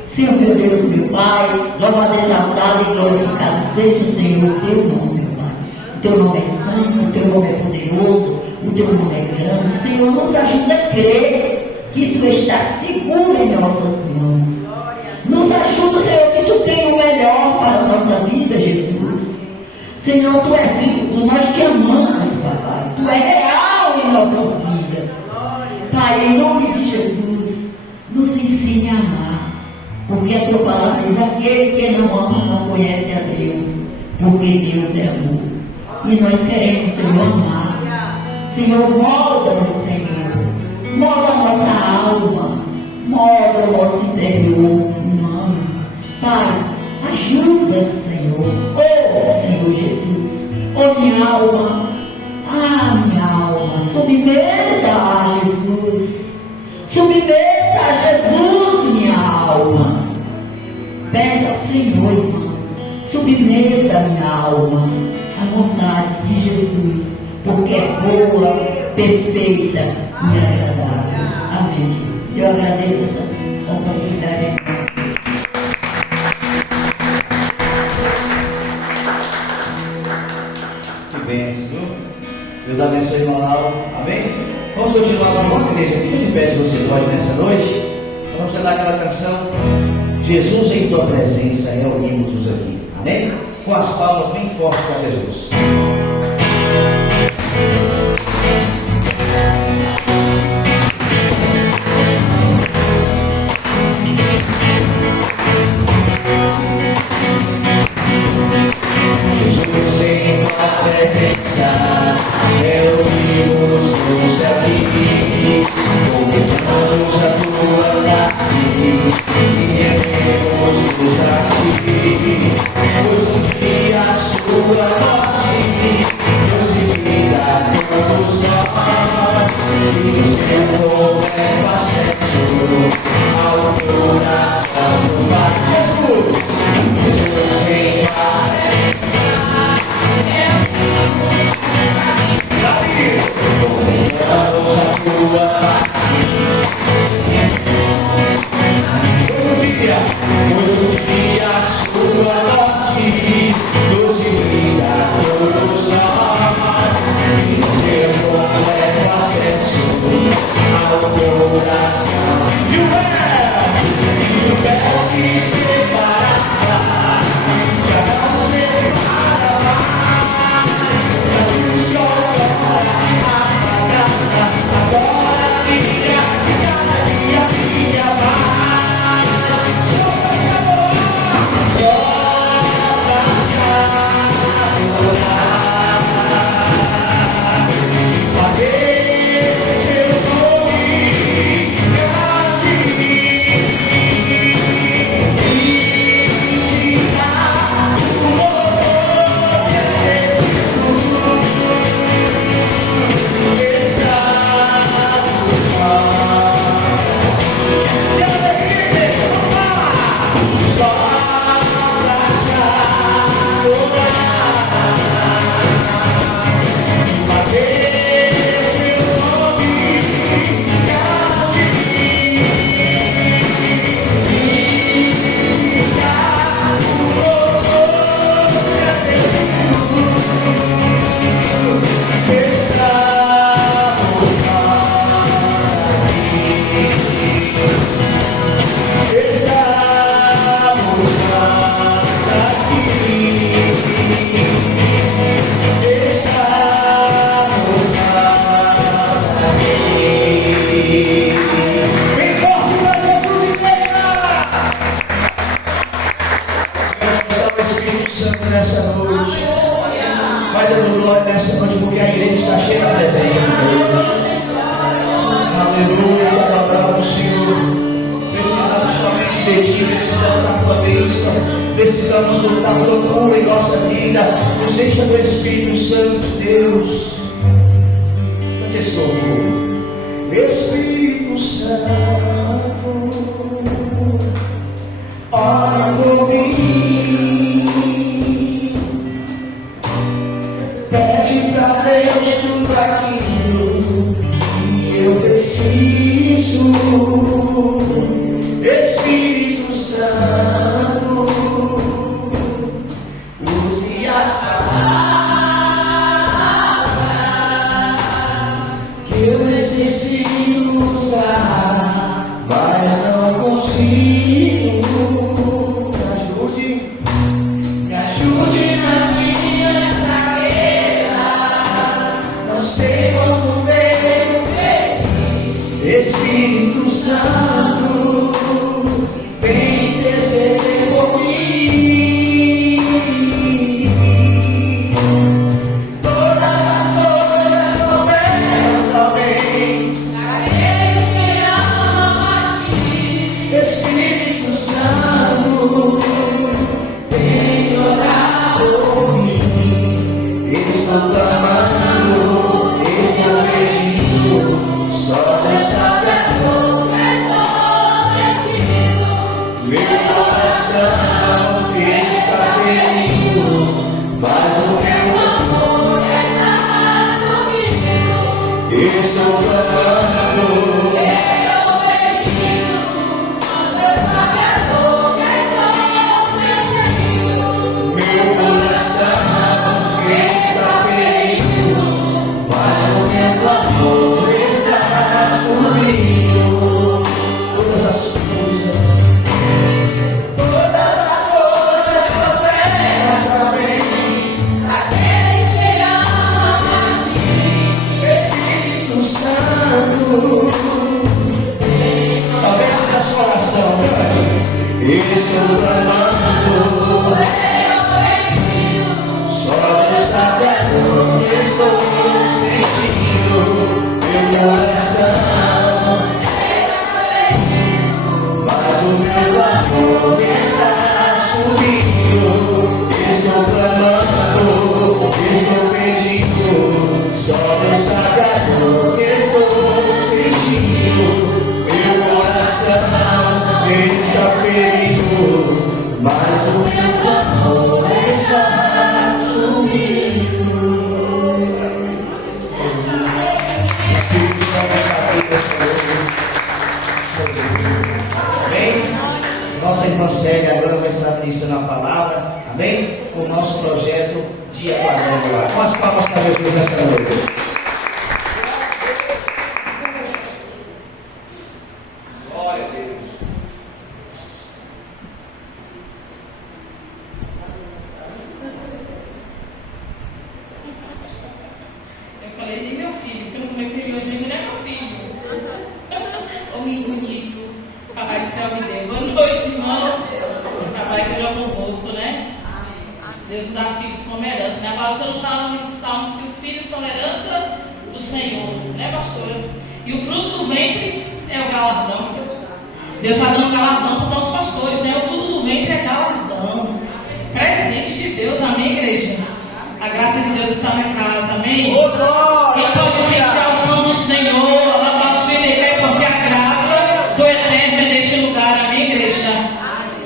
Senhor, meu Deus, meu Pai, louvado, exaltado e glorificado seja, Senhor, o teu nome, meu Pai. O teu nome é santo, o teu nome é poderoso, o teu nome é grande. Senhor, nos ajuda a crer que tu estás seguro em nossas mãos. Nos ajuda, Senhor, que tu tem o melhor para a nossa vida, Jesus. Senhor, tu és vivo, nós te amamos, Papai. Tu és real em nossas vidas. Pai, em nome de Jesus, nos ensine a amar. Porque a tua palavra diz: aquele que não ama não conhece a Deus, porque Deus é amor. E nós queremos, Senhor, amar. Senhor, molda-nos, Senhor. Molda a nossa alma. Molda o nosso interior humano. Pai, ajuda, Senhor. Oh, Senhor Jesus. Oh, minha alma. Minha alma. Submeta a Jesus. Submeta a Jesus, minha alma. Peça ao Senhor, irmãos. Submeta a minha alma à vontade de Jesus, porque é boa, perfeita e agradável. Amém, Jesus. Eu agradeço essa oportunidade. Que bênção, viu? Deus abençoe, irmão Lauro. Amém? Vamos continuar com a nossa igreja. Fique de pé se você pode nessa noite. Vamos cantar aquela canção Jesus em tua presença, reunimos-nos aqui. Amém? Com as palmas bem fortes para Jesus. Jesus em tua presença, reunimos-nos aqui, contemplamos a tua face. completo acesso ao coração do Pai. Jesus em contemplamos a tua face. Pois o dia a sua morte nos unirá a todos nós, e ter completo acesso ao coração. E o véu que separava já não separa mais. A luz que outrora apagada agora brilha cada dia brilha mais. Nessa noite, vai dando glória nessa noite, porque a igreja está cheia da presença de Deus. Aleluia, te adoramos, Senhor. Precisamos somente de Ti, precisamos da Tua bênção, precisamos da Tua cura em nossa vida. Nos encha do Espírito Santo de Deus. Onde estou? Espírito Santo, ora por mim. Pede pra Deus tudo aquilo que eu preciso. Espírito Santo, use as palavras que eu necessito usar, mas não consigo. Me ajude nas minhas fraquezas, não sei como devo pedir. Espírito Santo, vem interceder por mim. Todas as coisas cooperam também aqueles que amam a Ti. Espírito Santo, vem orar por mim. Estou clamando, estou pedindo, só Deus sabe a dor. Meu coração está ferido, mas o meu amor está subindo. Estou clamando, estou pedindo, só Deus sabe a dor que estou sentindo. Meu coração está ferido, mas o meu amor está subindo. Todas as coisas cooperam para mim, aqueles que amam a Ti. Espírito Santo, talvez seja a sua oração, cante. Estou clamando, só Deus sabe a dor que estou sentindo. Meu coração, mas o meu amor está subindo. Estou clamando, estou pedindo, só Deus sabe a dor que estou sentindo. Amém? Nossa irmã Célia agora vai estar ministrando a palavra. Amém? O nosso projeto Dia Quadrangular. Com as palmas para Jesus nesta noite. Glória a Deus. Eu falei, nem meu filho, porque eu não falei com ele hoje, ele não é meu filho. Homem bonito, papai do céu me deu. Boa noite, irmãos. Papai seja convosco, né? Deus dá filhos como herança, né? A palavra nos fala no livro de Salmos que os filhos são herança do Senhor, né, pastora? E o fruto do ventre é o galardão. Deus está dando galardão para os nossos pastores, né? O fruto do ventre é galardão. Presente de Deus, amém, igreja? A graça de Deus está na casa, amém? Quem pode sentir a unção do Senhor, porque a graça do Eterno é neste lugar, amém, igreja?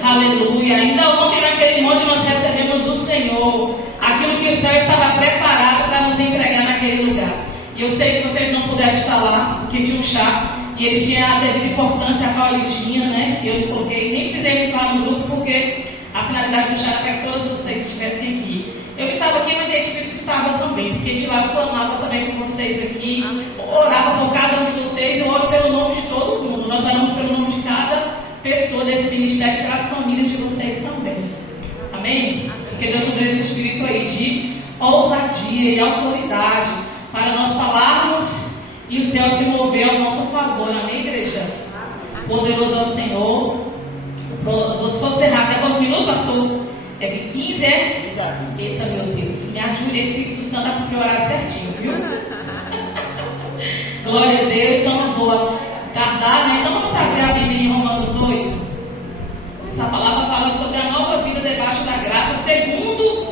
Aleluia. Ainda ontem naquele monte nós recebemos do Senhor aquilo que o céu estava preparado para nos entregar naquele lugar. E eu sei que vocês não puderam estar lá, porque tinha um chá, e ele tinha a devida importância a qual ele tinha, né? Eu não coloquei, nem fiz ele lá no grupo, porque a finalidade do chá era para que todos vocês estivessem aqui. Eu estava aqui, mas o Espírito estava também, porque de lá eu clamava também com vocês aqui, orava por cada um de vocês, eu oro pelo nome de todo mundo, nós oramos pelo nome de cada pessoa desse ministério e para as famílias de vocês também. Amém? Porque Deus nos deu esse Espírito aí de ousadia e autoridade para nós falarmos e o céu se mover ao nosso favor. Amém, igreja? Poderoso é o Senhor. Se fosse rápido, é quantos minutos, pastor? É 15, é? Eita, meu Deus. Me ajude, Espírito Santo, porque o horário certinho, viu? Glória a Deus. Então não vou tardar, né? Então vamos abrir a Bíblia em Romanos 8. Essa palavra fala sobre a nova vida debaixo da graça, segundo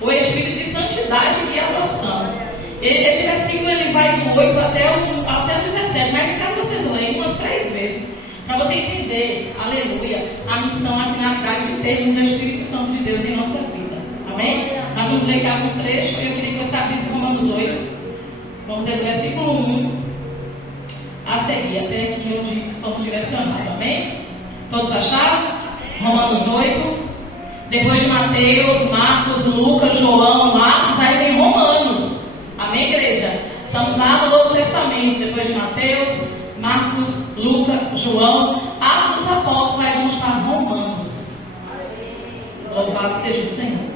o Espírito de santidade e adoção. Esse versículo ele vai do 8 até o 17, mas em cada vocês leem umas 3 vezes, para você entender, aleluia, a missão, a finalidade de termos o Espírito Santo de Deus em nossa vida. Amém? Nós vamos ler aqui alguns trechos, eu queria que você abrisse Romanos 8. Vamos ler do versículo 1 a seguir, até aqui onde vamos direcionar, amém? Todos acharam? Romanos 8. Depois de Mateus, Marcos, Lucas, João, Marcos, aí vem Romanos. Amém, igreja? Estamos lá no Novo Testamento. Depois de Mateus, Marcos, Lucas, João, Atos dos Apóstolos, aí vamos para Romanos. Louvado seja o Senhor.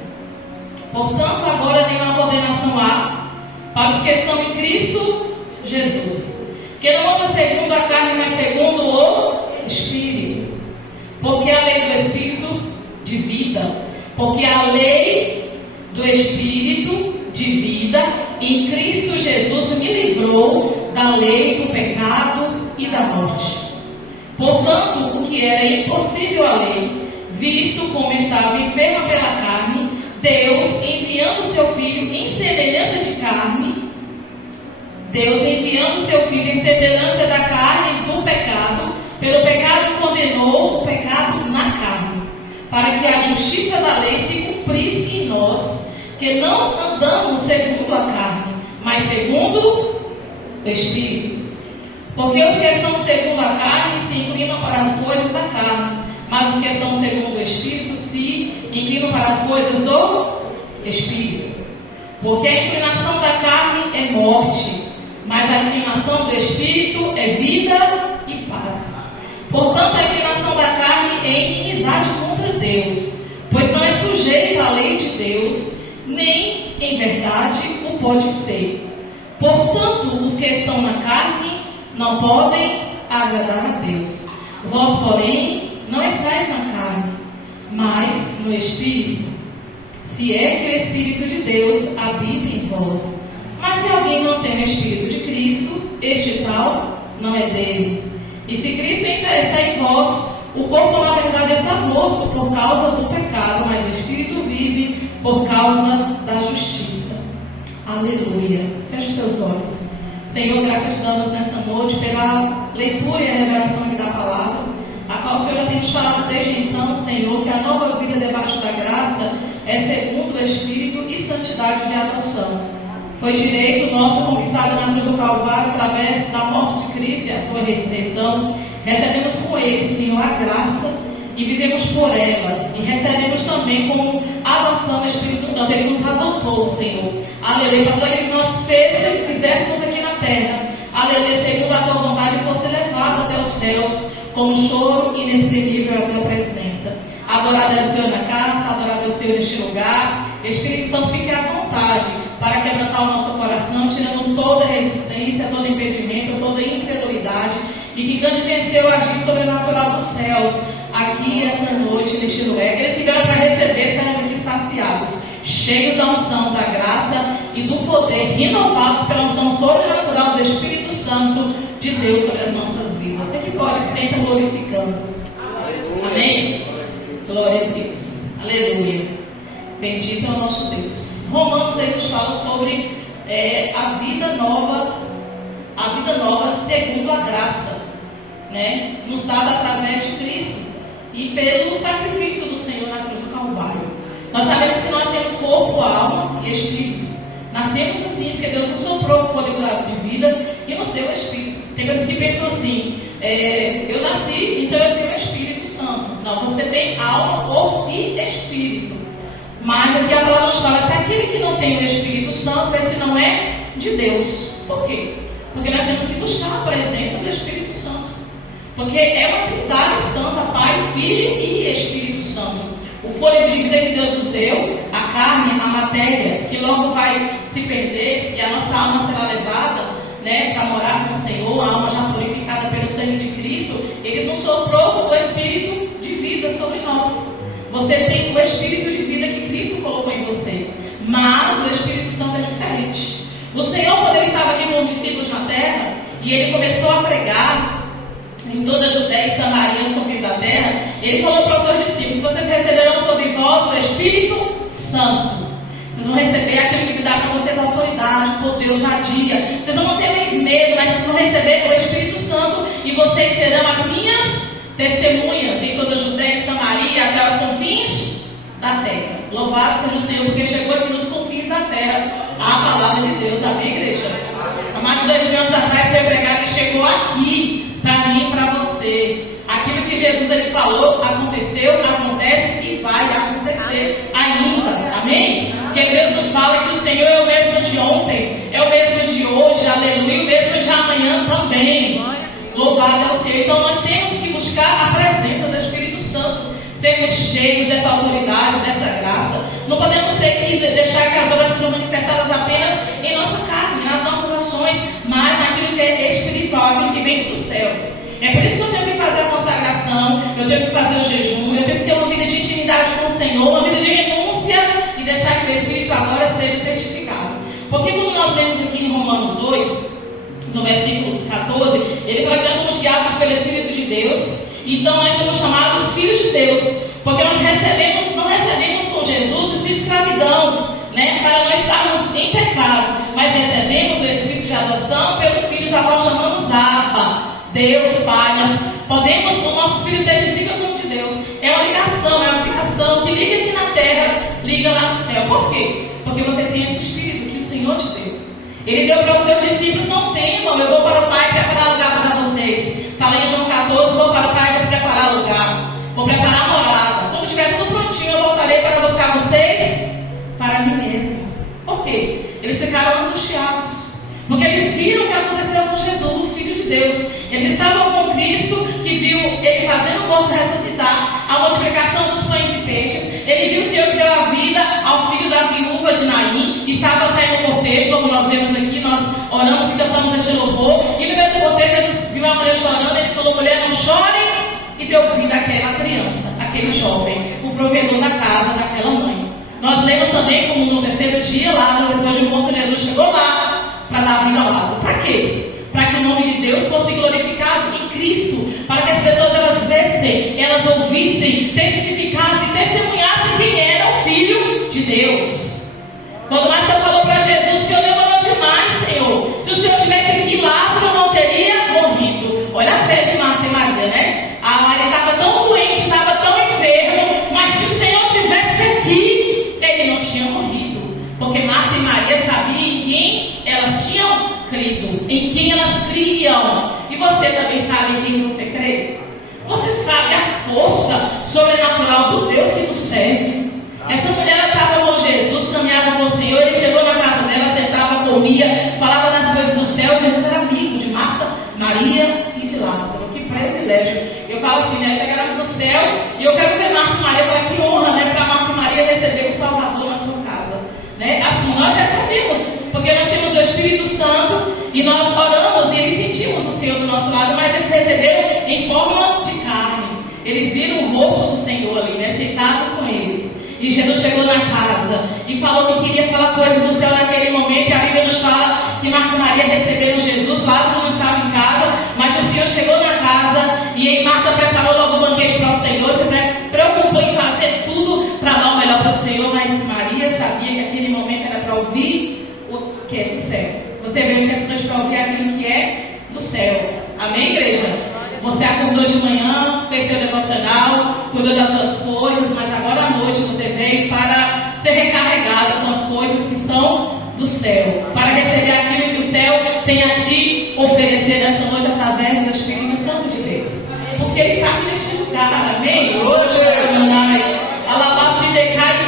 Portanto, agora nenhuma condenação há para os que estão em Cristo Jesus, que não anda segundo a carne, mas segundo o Espírito. Porque a lei do Espírito de vida, porque a lei do Espírito de vida em Cristo Jesus me livrou da lei do pecado e da morte. Portanto, o que era impossível à lei, visto como estava enferma pela carne, Deus, enviando o seu Filho em semelhança de carne, Deus enviando o seu Filho em semelhança da carne do pecado, pelo pecado condenou o pecado na carne, para que a justiça da lei se cumprisse em nós, que não andamos segundo a carne, mas segundo o Espírito. Porque os que são segundo a carne se inclinam para as coisas da carne, mas os que são segundo o Espírito se inclinam para as coisas do Espírito. Porque a inclinação da carne é morte, mas a inclinação do Espírito é vida e paz. Portanto, a inclinação da carne é inimizade contra Deus, pois não é sujeita à lei de Deus, nem em verdade o pode ser. Portanto, os que estão na carne não podem agradar a Deus. Vós, porém, não estáis na carne, mas no Espírito, se é que o Espírito de Deus habita em vós. Mas se alguém não tem o Espírito de Cristo, este tal não é dele. E se Cristo está em vós, o corpo na verdade está morto por causa do pecado, mas o Espírito vive por causa da justiça. Aleluia. Feche os teus olhos. Senhor, graças damos nessa noite pela leitura e a revelação da palavra, a qual o Senhor tem nos falado desde então, Senhor, que a nova vida debaixo da graça é segundo o Espírito e santidade de adoção. Foi direito nosso conquistado na cruz do Calvário através da morte de Cristo e a sua ressurreição, recebemos com Ele, Senhor, a graça e vivemos por ela. E recebemos também como adoção do Espírito Santo. Ele nos adotou, Senhor. Aleluia. Para que nós fizéssemos aqui na terra. Aleluia. Segundo a tua vontade, fosse levado até os céus com um choro inexprimível à tua presença. Adorado é o Senhor na casa, adorado é o Senhor neste lugar. Espírito Santo, fique à vontade para quebrantar o nosso coração, tirando toda resistência, todo impedimento, toda incredulidade, e que grande vencer o agir sobrenatural dos céus, aqui essa noite, neste lugar. Aqueles que vieram para receber serão aqui saciados, cheios da unção, da graça e do poder, renovados pela unção sobrenatural do Espírito Santo de Deus sobre as nossas vidas. Você que pode sempre glorificando. Amém? Glória a Deus. Aleluia. Bendito é o nosso Deus. Romanos aí nos fala sobre a vida nova segundo a graça, né? Nos dada através de Cristo e pelo sacrifício do Senhor na cruz do Calvário. Nós sabemos que nós temos corpo, alma e espírito. Nascemos assim porque Deus nos soprou o fôlego de vida e nos deu o Espírito. Tem pessoas que pensam assim, eu nasci, então eu tenho o Espírito Santo. Não, você tem alma, corpo e espírito. Mas aqui a palavra nos fala, se aquele que não tem o Espírito Santo, esse não é de Deus. Por quê? Porque nós temos que buscar a presença do Espírito Santo. Porque é uma trindade santa, Pai, Filho e Espírito Santo. O fôlego de vida que Deus nos deu, a carne, a matéria, que logo vai se perder e a nossa alma será levada, né, para morar com o Senhor, a alma já purificada pelo sangue de Cristo. Ele nos soprou o Espírito de vida sobre nós. Você tem o Espírito de vida que Cristo colocou em você, mas o Espírito Santo é diferente. O Senhor, quando Ele estava aqui com os discípulos na terra, e Ele começou a pregar em toda a Judéia e Samaria, os confins da terra, Ele falou para os seus discípulos: vocês receberão sobre vós o Espírito Santo. Vocês vão receber aquilo que dá para vocês autoridade, poder, ousadia. Vocês não vão ter mais medo, mas vocês vão receber o Espírito Santo e vocês serão as minhas testemunhas em toda a Judéia e Samaria, até os confins da terra. Louvado seja o Senhor, porque chegou aqui nos confins da terra a palavra de Deus. Amém, igreja? Há mais de 2000 anos atrás foi pregado e chegou aqui para mim e para você. Aquilo que Jesus ele falou aconteceu, acontece e vai acontecer ainda. Amém? Porque Deus nos fala que o Senhor é o mesmo de ontem, é o mesmo de hoje, aleluia, o mesmo de amanhã também. Louvado é o Senhor. Então nós temos que buscar a presença do Espírito Santo, sermos cheios dessa autoridade, dessa graça. Não podemos deixar que as obras sejam manifestadas apenas em nossa carne, nas nossas ações, mas naquilo que é espiritual, aquilo que vem dos céus. É por isso que eu tenho que fazer a consagração, eu tenho que fazer o jejum, eu tenho que ter uma vida de intimidade com o Senhor, uma vida de renúncia e deixar que o Espírito agora seja testificado. Porque quando nós lemos aqui em Romanos 8, no versículo 14, ele fala que nós somos guiados pelo Espírito de Deus, então nós somos chamados filhos de Deus, porque nós não recebemos com Jesus o espírito de escravidão, né, para não estarmos em pecado, mas recebemos o Espírito de adoção pelos filhos a qual chamamos Abba, Deus Pai. Nós podemos, o nosso Espírito testifica como de Deus. É uma ligação, é uma ficação que liga aqui na terra, liga lá no céu. Por quê? Porque você tem esse Espírito que o Senhor te deu. Ele deu para os seus discípulos: não temam, eu vou para o Pai preparar lugar para vocês. Está lá em João 14, vou para o Pai vos preparar lugar. Vou preparar a morada. Quando tiver tudo prontinho, eu voltarei para buscar vocês para mim mesmo. Por quê? Eles ficaram angustiados, porque eles viram o que aconteceu com Jesus, o Filho de Deus. Eles estavam com Cristo, que viu Ele fazendo o morto ressuscitar, a multiplicação dos pães e peixes. Ele viu o Senhor que deu a vida ao filho da viúva de Naim, e estava saindo o cortejo, como nós vemos aqui, nós oramos e cantamos este louvor. E no meio do cortejo, Jesus viu a mulher chorando, ele falou: mulher, não chore, e deu vida àquela criança, aquele jovem, o provedor da casa daquela mãe. Nós lemos também como no terceiro dia, lá depois de um ponto, Jesus chegou lá para dar vida a Lázaro. Para quê? Para que o nome de Deus fosse glorificado em Cristo, para que as pessoas elas vissem, elas ouvissem, testificassem, testemunhassem quem era o Filho de Deus. Quando Marta falou para Jesus: o Senhor demorou demais, Senhor. Se o Senhor tivesse aqui, Lázaro não teria morrido. Olha a fé de Marta e Maria, né? A Maria estava tão doente, estava tão enfermo, mas se o Senhor tivesse aqui, ele não tinha morrido. Porque Marta e Maria sabiam em quem elas tinham crido, em quem elas criam. E você também sabe em quem você crê? força sobrenatural do Deus que nos serve. Essa mulher estava com Jesus, caminhava com o Senhor, ele chegou na casa dela, sentava, comia, falava das coisas do céu. Jesus era amigo de Marta, Maria e de Lázaro. Que privilégio. Eu falo assim, né? Chegamos no céu e eu quero ver Marta e Maria, falar que honra, né? Para Marta e Maria receber o Salvador na sua casa. Né? Assim, nós recebemos, porque nós temos o Espírito Santo e nós oramos e eles sentimos o Senhor do nosso lado, mas eles receberam em forma de carne. Eles viram o rosto do Senhor ali, né? Sentado com eles. E Jesus chegou na casa e falou que queria falar coisas do céu naquele momento. E a Bíblia nos fala que Marta e Maria receberam Jesus. Lázaro não estava em casa, mas o Senhor chegou na casa e Marta preparou logo o banquete para o Senhor. Se preocupou em fazer tudo para dar o melhor para o Senhor, mas Maria sabia que aquele momento era para ouvir o que é do céu. Você veio que é para ouvir aquilo que é do céu. Amém, igreja? Você acordou de manhã, fez seu devocional, cuidou das suas coisas, mas agora à noite você veio para ser recarregada com as coisas que são do céu, para receber aquilo que o céu tem a te oferecer nessa noite através do Espírito Santo de Deus. Porque Ele está aqui neste lugar, amém?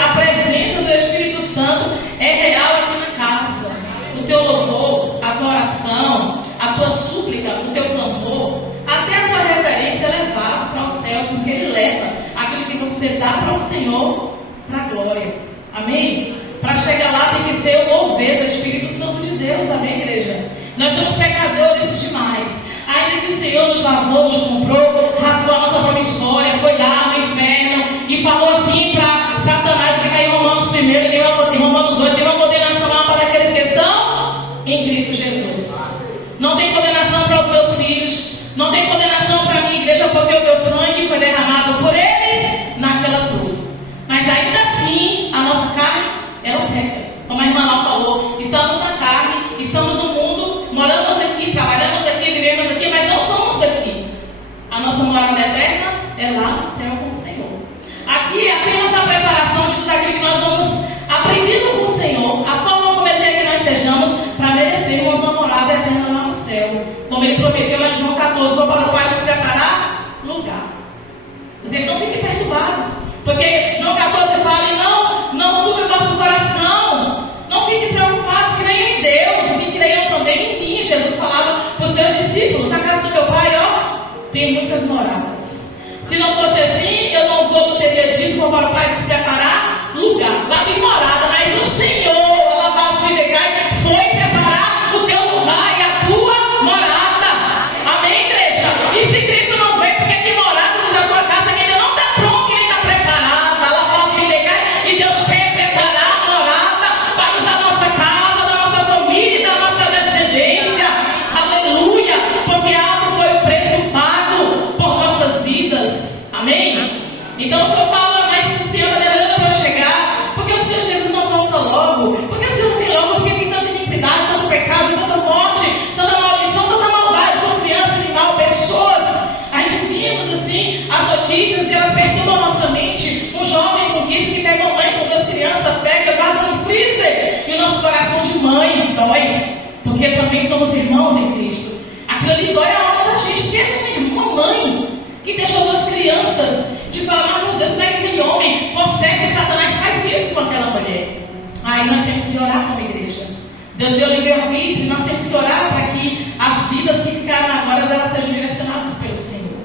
A presença do Espírito Santo é real aqui na casa. O teu louvor, a tua oração, a tua súplica, o teu clamor, até a tua reverência é levado para os céus, porque Ele leva aquilo que você dá para o Senhor para a glória. Amém? Para chegar lá tem que ser o mover do Espírito Santo de Deus. Amém, igreja? Nós somos pecadores demais. Ainda que o Senhor nos lavou, nos comprou, rasgou a nossa própria história, foi lá no inferno e falou assim para Satanás, fica em Romanos 1, em Romanos 8, tem uma condenação lá para aqueles que são em Cristo Jesus. Não tem condenação para os meus filhos, não tem condenação para a minha igreja, porque o meu sangue foi derramado por eles naquela cruz. Mas ainda assim, a nossa carne ela peca. Como a irmã lá falou, estamos na carne, estamos no mundo, moramos aqui, trabalhamos aqui, vivemos aqui, mas não somos daqui. A nossa morada eterna é lá no céu com o Senhor. Aqui é apenas a preparação de tudo aquilo que nós vamos aprendendo com o Senhor, a forma como Ele quer que nós sejamos, para merecermos uma morada eterna lá no céu. Como Ele prometeu lá em João 14, vou para o Pai nos preparar lugar. Vocês não fiquem perturbados, porque João 14 fala, e não turbe o vosso coração, não fiquem preocupados, creiam em Deus, e creiam também em mim. Jesus falava para os seus discípulos, a casa do meu Pai, tem muitas moradas. Se não fosse assim, eu não teria dito, vou para o Pai nos preparar lugar. Lá tem morada, mas o Senhor, ela vai se ligar, foi preparar o teu lugar e a tua morada. Amém, igreja? E se Cristo não veio, porque tem morada na tua casa que ainda não está pronta, nem está preparada. Ela vai se ligar e Deus quer preparar a morada para nos dar nossa casa, da nossa família e da nossa descendência. Aleluia! Porque algo foi o preço pago por nossas vidas. Amém? Então o Senhor fala, mas o Senhor está demorando para chegar, porque o Senhor Jesus não volta logo, porque o Senhor não vem logo, porque tem tanta iniquidade, tanto pecado, tanta morte, tanta maldição, tanta maldade, uma criança, animal, pessoas. A gente vimos assim as notícias e elas perturbam a nossa mente. Um jovem com 15 que pega a mãe com 2 crianças, pega, guarda no freezer, e o nosso coração de mãe dói, porque também somos irmãos em Cristo. Aquilo ali dói a alma da gente, porque é uma mãe que deixou 2 crianças de falar, meu Deus, como é que aquele homem consegue, Satanás faz isso com aquela mulher. Aí nós temos que orar como igreja. Deus deu livre-arbítrio, nós temos que orar para que as vidas que ficaram agora, elas sejam direcionadas pelo Senhor.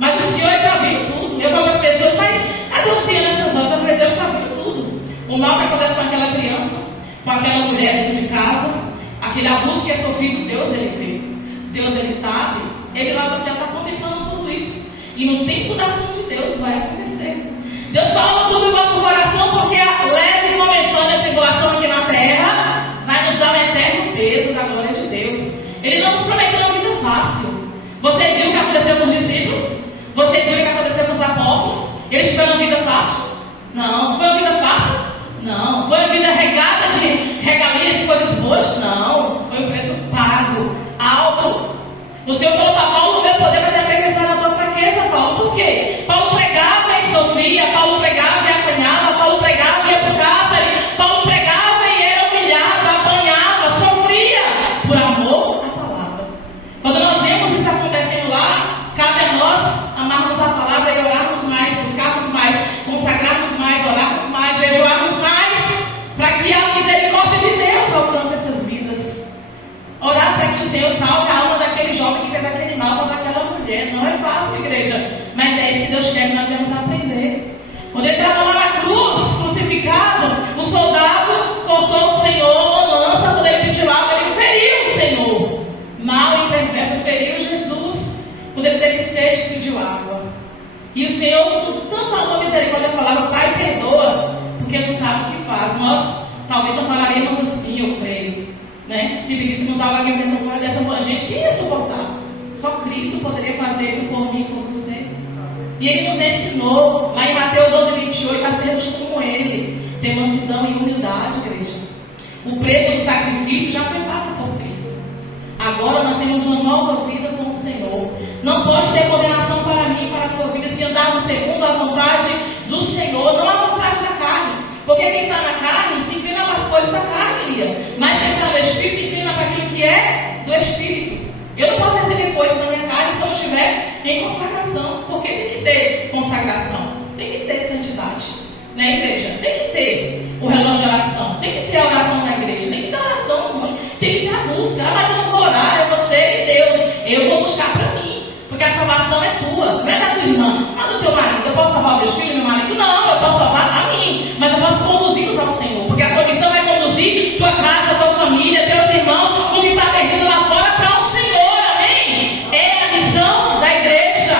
Mas o Senhor está vendo tudo. Eu falo às pessoas, mas cadê o Senhor nessas horas? Eu falei, Deus está vendo tudo. O mal que acontece com aquela criança, com aquela mulher dentro de casa, aquele abuso que é sofrido, Deus ele vê. Deus ele sabe. Ele lá no céu está contemplando tudo isso. E no tempo da ação de Deus vai acontecer. Deus fala tudo no nosso coração, porque a leve e momentânea tribulação aqui na terra vai nos dar um eterno peso da glória de Deus. Ele não nos prometeu uma vida fácil. Você viu o que aconteceu com os discípulos? Você viu o que aconteceu com os apóstolos? Eles tiveram uma vida fácil? Não. Foi uma vida fácil? Não. Foi uma vida regada de regalias e coisas boas? Não. Foi um preço pago, alto. O Senhor falou para Paulo, o meu poder vai se aperfeiçoar na tua fraqueza, Paulo. Por quê? Paulo pregava e sofria, Paulo pregava e apanhava, Paulo pregava e ia para o cárcere, Paulo pregava e era humilhado, apanhava, sofria, por amor à palavra. Quando nós vemos isso acontecendo lá, cabe a nós amarmos a palavra e orarmos Não é fácil, igreja. Mas é isso que Deus quer que nós devemos aprender. Quando ele estava lá na cruz, crucificado, o soldado cortou o Senhor uma lança. Quando ele pediu água, ele feriu o Senhor. Mal e perverso, feriu Jesus. Quando ele teve sede, pediu água. E o Senhor, com tanta amor e misericórdia, falava: Pai, perdoa, porque não sabe o que faz. Nós talvez não falaríamos assim, eu creio, né? Se pedíssemos algo aqui dessa boa gente, quem ia suportar? Só Cristo poderia fazer isso por mim e por você. E Ele nos ensinou, lá em Mateus 11:28, a sermos como Ele, ter mansidão e humildade, igreja. O preço do sacrifício já foi pago por Cristo. Agora nós temos uma nova vida com o Senhor. Não pode ter condenação para mim e para a tua vida se andarmos segundo a vontade do Senhor, não a vontade da carne. Porque quem está na carne se inclina para as coisas da carne, Lia. Mas quem está no Espírito inclina para aquilo que é do Espírito. Eu não posso receber coisas na minha carne se eu não estiver em consagração. Porque tem que ter consagração, tem que ter santidade, né, igreja? Tem que ter o relógio de oração, tem que ter a oração na igreja, tem que ter a oração, tem que ter a busca. Mas eu não vou orar, eu vou ser de Deus, eu vou buscar para mim. Porque a salvação é tua, não é da tua irmã, não é do teu marido. Eu posso salvar os meus filhos, meu marido? Não, eu posso salvar a mim, mas eu posso conduzi-los ao Senhor. Porque a tua missão é conduzir tua casa, tua família, teus irmãos, o que está perdido lá fora, para o Senhor, amém? É a missão da igreja.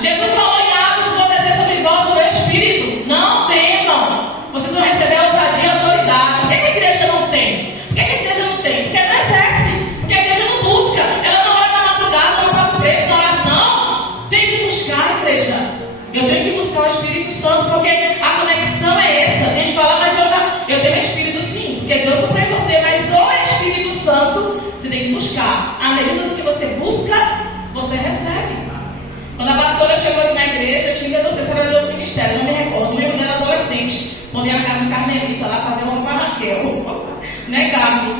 Jesus falou em Atos: vou descer sobre vós o meu Espírito. Não temam, vocês vão receber a ousadia e a autoridade. Por que a igreja não tem? Por que a igreja não tem? Porque não exerce, porque a igreja não busca, ela não olha na madrugada, não paga o preço na oração. Tem que buscar, igreja. Eu tenho que buscar o Espírito Santo, porque a conexão é essa. Tem gente que fala: mas eu tenho Espírito sim, porque Deus supre você, mas o Espírito Santo você tem que buscar. À medida do que você busca, você recebe. Quando a pastora chegou aqui na igreja, eu tinha, não sei se era do ministério, não me recordo, não lembro dela adolescente, quando ia na casa de Carmelita, lá fazer uma para Raquel, né, Carmen?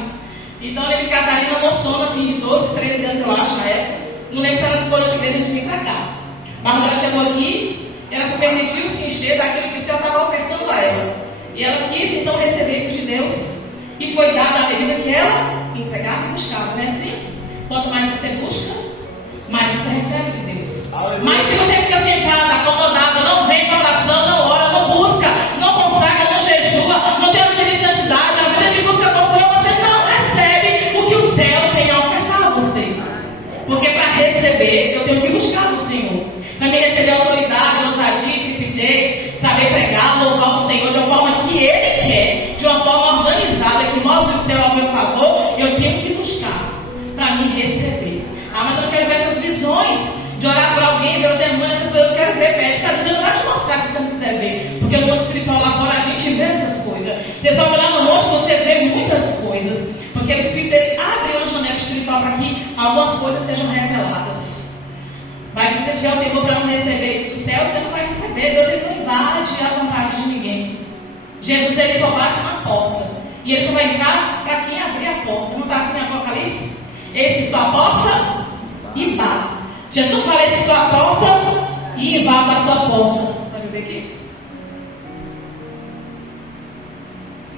Então eu lembro que a Catarina mostrou assim, de 12, 13 anos, eu acho, na época. Não lembro se ela ficou na igreja de vir para cá. Mas quando ela chegou aqui, ela se permitiu se encher daquilo que o Senhor estava ofertando a ela. E ela quis então receber isso de Deus. E foi dada à medida que ela entregava e buscava, não é assim? Quanto mais você busca, mais você recebe de Deus. Mas se você fica sentado, acomodado, não vem para oração, não ora, não busca, não consagra, não jejua, não tem uma vida de santidade, a vida de busca com o Senhor, você não recebe o que o céu tem a ofertar a você. Porque para receber, eu tenho que buscar do Senhor. Para me receber autoridade, ousadia, intrepidez, saber pregar, louvar o Senhor de uma forma que Ele quer, de uma forma organizada, que move o céu ao meu favor, eu tenho que buscar para me receber. Ah, mas eu não quero ver essas visões de orar por alguém, ver os demônios, essas coisas. Eu quero ver, pede para Deus, eu não vai te mostrar se você não quiser ver. Porque no mundo espiritual lá fora a gente vê essas coisas. Você só olhar no monte, você vê muitas coisas. Porque o Espírito dele abre uma janela espiritual para que algumas coisas sejam reveladas. Mas se você tiver o temor para não receber isso do céu, você não vai receber. Deus ele não invade a vontade de ninguém. Jesus ele só bate na porta. E ele só vai entrar para quem abrir a porta. Não está assim em Apocalipse? Esse estou à porta e bato. Jesus fala: esse estou à porta e invado a sua porta. Pode ver aqui?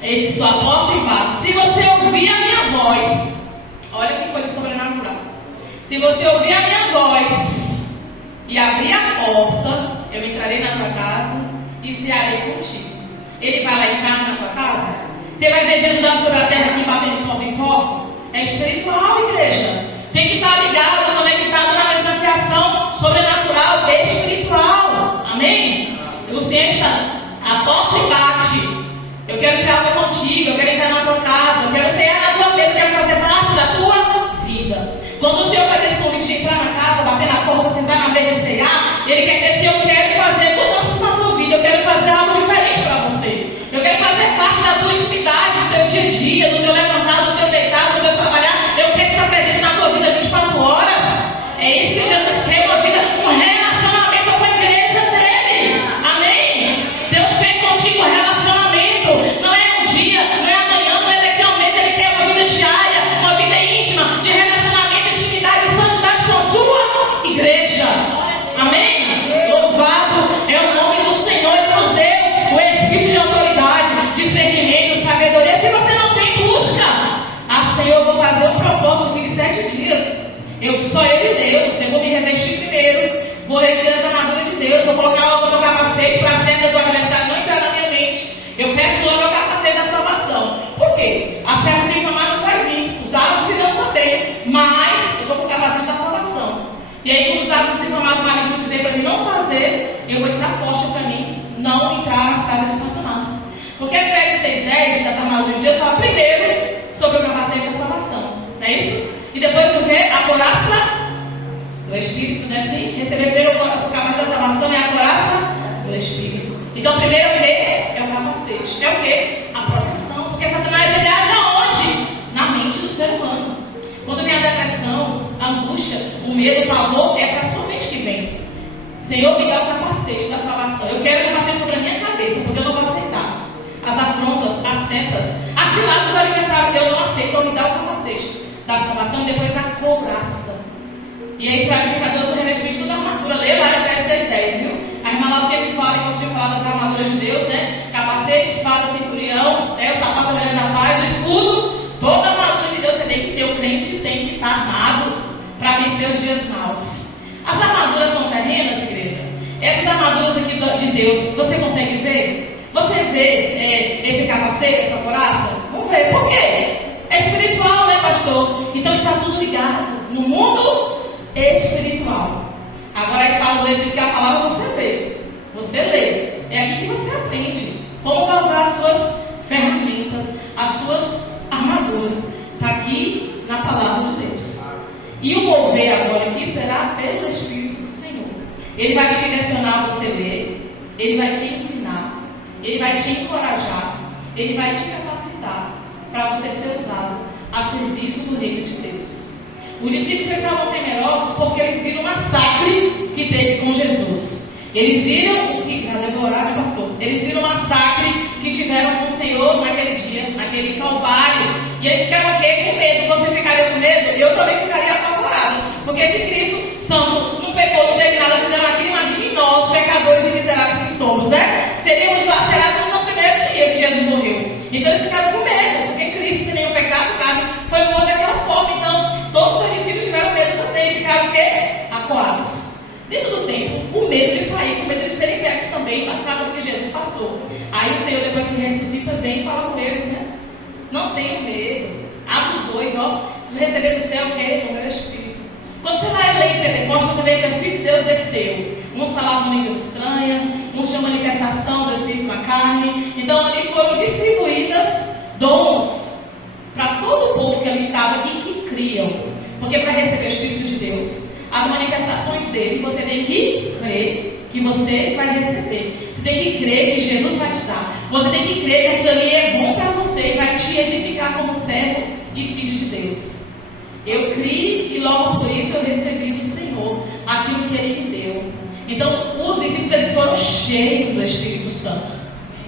Esse estou à porta e bato. Se você ouvir a minha voz, olha que coisa sobrenatural. Se você ouvir a minha voz e abrir a porta, eu entrarei na tua casa e cearei contigo. Ele vai lá e encarna na tua casa. Você vai ver Jesus andando sobre a terra aqui, batendo pó em pó. É espiritual, igreja. Tem que estar ligado, conectado na mesma fiação sobrenatural, espiritual. Amém? O Senhor está à porta e bate. Eu quero entrar contigo, eu quero entrar na tua casa, eu quero cear na tua mesa, eu quero fazer parte da tua vida. Quando o Senhor faz esse convite de entrar na casa, bater na porta, sentar na mesa e cear, Ele quer dizer: eu quero fazer mudanças na tua vida, eu quero fazer algo diferente para você. Eu quero fazer parte da tua intimidade, do teu dia a dia, do teu levantado, do teu deitado, do teu trabalhar. Eu quero estar presente na tua vida 24 horas. É isso que Jesus quer, uma vida, um relacionamento com a igreja dele. Amém? Deus quer contigo um relacionamento. Não é um dia, não é amanhã, não é daqui a um mês. Ele quer uma vida diária, uma vida íntima, de relacionamento, intimidade e santidade com a sua igreja. colocar o meu capacete para a seta do adversário não entrar na minha mente. Eu peço logo o capacete da salvação. Por quê? As setas inflamadas vai vir, os dados virão também, mas eu estou com o capacete da salvação. E aí, quando os dados inflamados malignos dizer para mim não fazer, eu vou estar forte para mim não entrar nas casas de Satanás. Porque Efésios 6:10, das armaduras de Deus, fala primeiro sobre o capacete da salvação. Não é isso? E depois o que? A couraça do Espírito, não é assim? Receber primeiro o capacete da salvação é a couraça do Espírito. Então, primeiro o que? É o capacete. É o que? A proteção. Porque Satanás, ele age aonde? Na mente do ser humano. Quando vem a depressão, a angústia, o medo, o pavor, é para a sua mente que vem. Senhor, me dá o capacete da salvação. Eu quero o capacete sobre a minha cabeça, porque eu não vou aceitar as afrontas, as setas, as ciladas do adversário. Eu não aceito. Então, me dá o capacete da salvação e depois a couraça. E aí, você vai vir para Deus o revestimento da armadura. Lê lá em Efésios 6:10, viu? A irmã lá sempre fala, e gosta de falar das armaduras de Deus, né? Capacete, espada, centurião, o sapato da paz, o escudo. Toda a armadura de Deus você tem que ter. O crente tem que estar armado para vencer os dias maus. As armaduras são terrenas, igreja? Essas armaduras aqui de Deus, você consegue ver? Você vê esse capacete, essa couraça? Não vê. Por quê? É espiritual, né, pastor? Então está tudo ligado no mundo espiritual. Agora a espada do Espírito, que é a palavra, você vê. Você lê. É aqui que você aprende como usar as suas ferramentas, as suas armaduras. Está aqui na palavra de Deus. E o mover agora aqui será pelo Espírito do Senhor. Ele vai te direcionar a você ler, ele vai te ensinar, ele vai te encorajar, ele vai te capacitar para você ser usado a serviço do reino de Deus. Os discípulos estavam temerosos porque eles viram o massacre que teve com Jesus. Eles viram o que... Cadê o horário, pastor? Eles viram o massacre que tiveram com o Senhor naquele dia, naquele Calvário. E eles ficaram o quê? Com medo. Você ficaria com medo? Eu também ficaria apavorado. Porque se Cristo Santo não pecou, não teve nada, fizeram aquilo, imagine nós, pecadores e miseráveis que somos, né? Seríamos lacerados no primeiro dia que Jesus morreu. Então eles ficaram com medo, porque Cristo, sem nenhum pecado, carne, foi morto daquela forma. Então, todos os discípulos tiveram medo também, ficaram o quê? Acuados. Dentro do tempo, o medo de sair, o medo de serem pegos também, passaram o que Jesus passou. Aí o Senhor, depois que ressuscita, vem e fala com eles, né? Não tenham medo. Atos 2, ó. Se receber do céu, o quê? O meu Espírito. Quando você vai ler em Pentecostes, você vê que o Espírito de Deus desceu. Uns falavam línguas estranhas, uns tinham manifestação do Espírito na carne. Então ali foram distribuídas dons para todo o povo que ali estava e que criam. Porque para receber o Espírito de Deus, as manifestações dele, você tem que crer que você vai receber. Você tem que crer que Jesus vai te dar. Você tem que crer que aquilo ali é bom para você e vai te edificar como servo e filho de Deus. Eu criei e logo por isso eu recebi do Senhor aquilo que Ele me deu. Então, os discípulos, eles foram cheios do Espírito Santo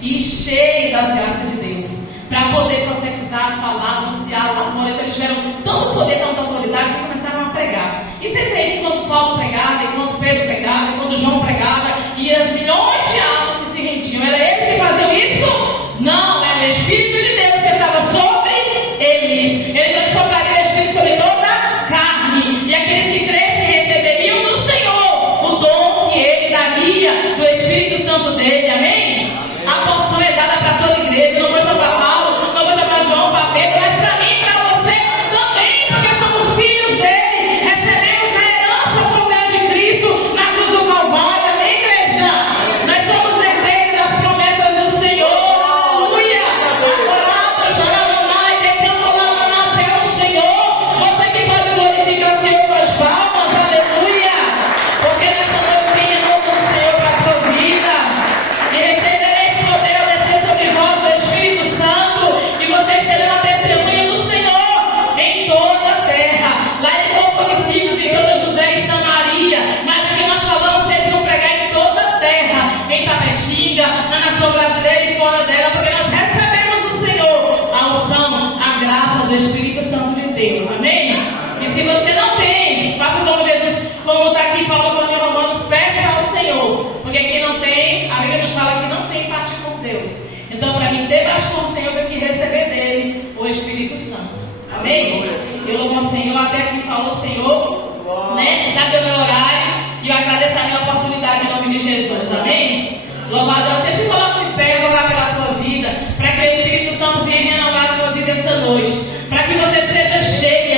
e cheios das graças de Deus para poder profetizar, falar, anunciar lá fora. Então, eles tiveram tanto poder, tanta autoridade que começaram a pregar. E você vê que quando Paulo pregava, e quando Pedro pregava, e quando João pregava, e as milhões de almas se rendiam. Era eles que faziam isso? Não, era o Espírito de Deus que estava sobre eles. Ele não sobraria o Espírito sobre toda a carne. E aqueles que crescem receberiam do Senhor o dom que Ele daria do Espírito Santo dele. Amém? A porção é dada para toda a igreja. Não foi só para Paulo, não foi só para João, para Pedro, mas para mim e para você também, porque somos filhos dele. Recebemos a herança por meio de Cristo na cruz do Calvário. Amém, igreja? Nós somos herdeiros das promessas do Senhor. Aleluia! Agora, choramanai, decantando lá nasceu o Senhor. Você que pode glorificar o Senhor com as palmas. Aleluia! Porque nessa noite tem renovo do Senhor para a tua vida. E recebereis poder ao descer sobre vós o Espírito Santo. E vocês serão a testemunha do Senhor em toda a terra. Lá ele colocou discípulos em toda a Judéia e Samaria. Mas aqui nós falamos, vocês vão pregar em toda a terra. Em Tapetinga, na nação brasileira e fora dela. Porque nós recebemos do Senhor a unção, a graça do Espírito Santo de Deus. Amém? E se você não tem, faça como Jesus, como está aqui Paulo falando em Romanos, peça ao Senhor. Porque quem não tem, a Bíblia nos fala que não tem parte com Deus. Então, para mim ter parte com o Senhor, eu tenho que receber dele o Espírito Santo. Amém? Eu louvo ao Senhor, até aqui falou o Senhor, né? Já deu meu horário. E eu agradeço a minha oportunidade em nome de Jesus, amém? Louvado a Deus. Você se coloca de pé, eu vou orar pela tua vida, para que o Espírito Santo venha renovar a tua vida essa noite, para que você seja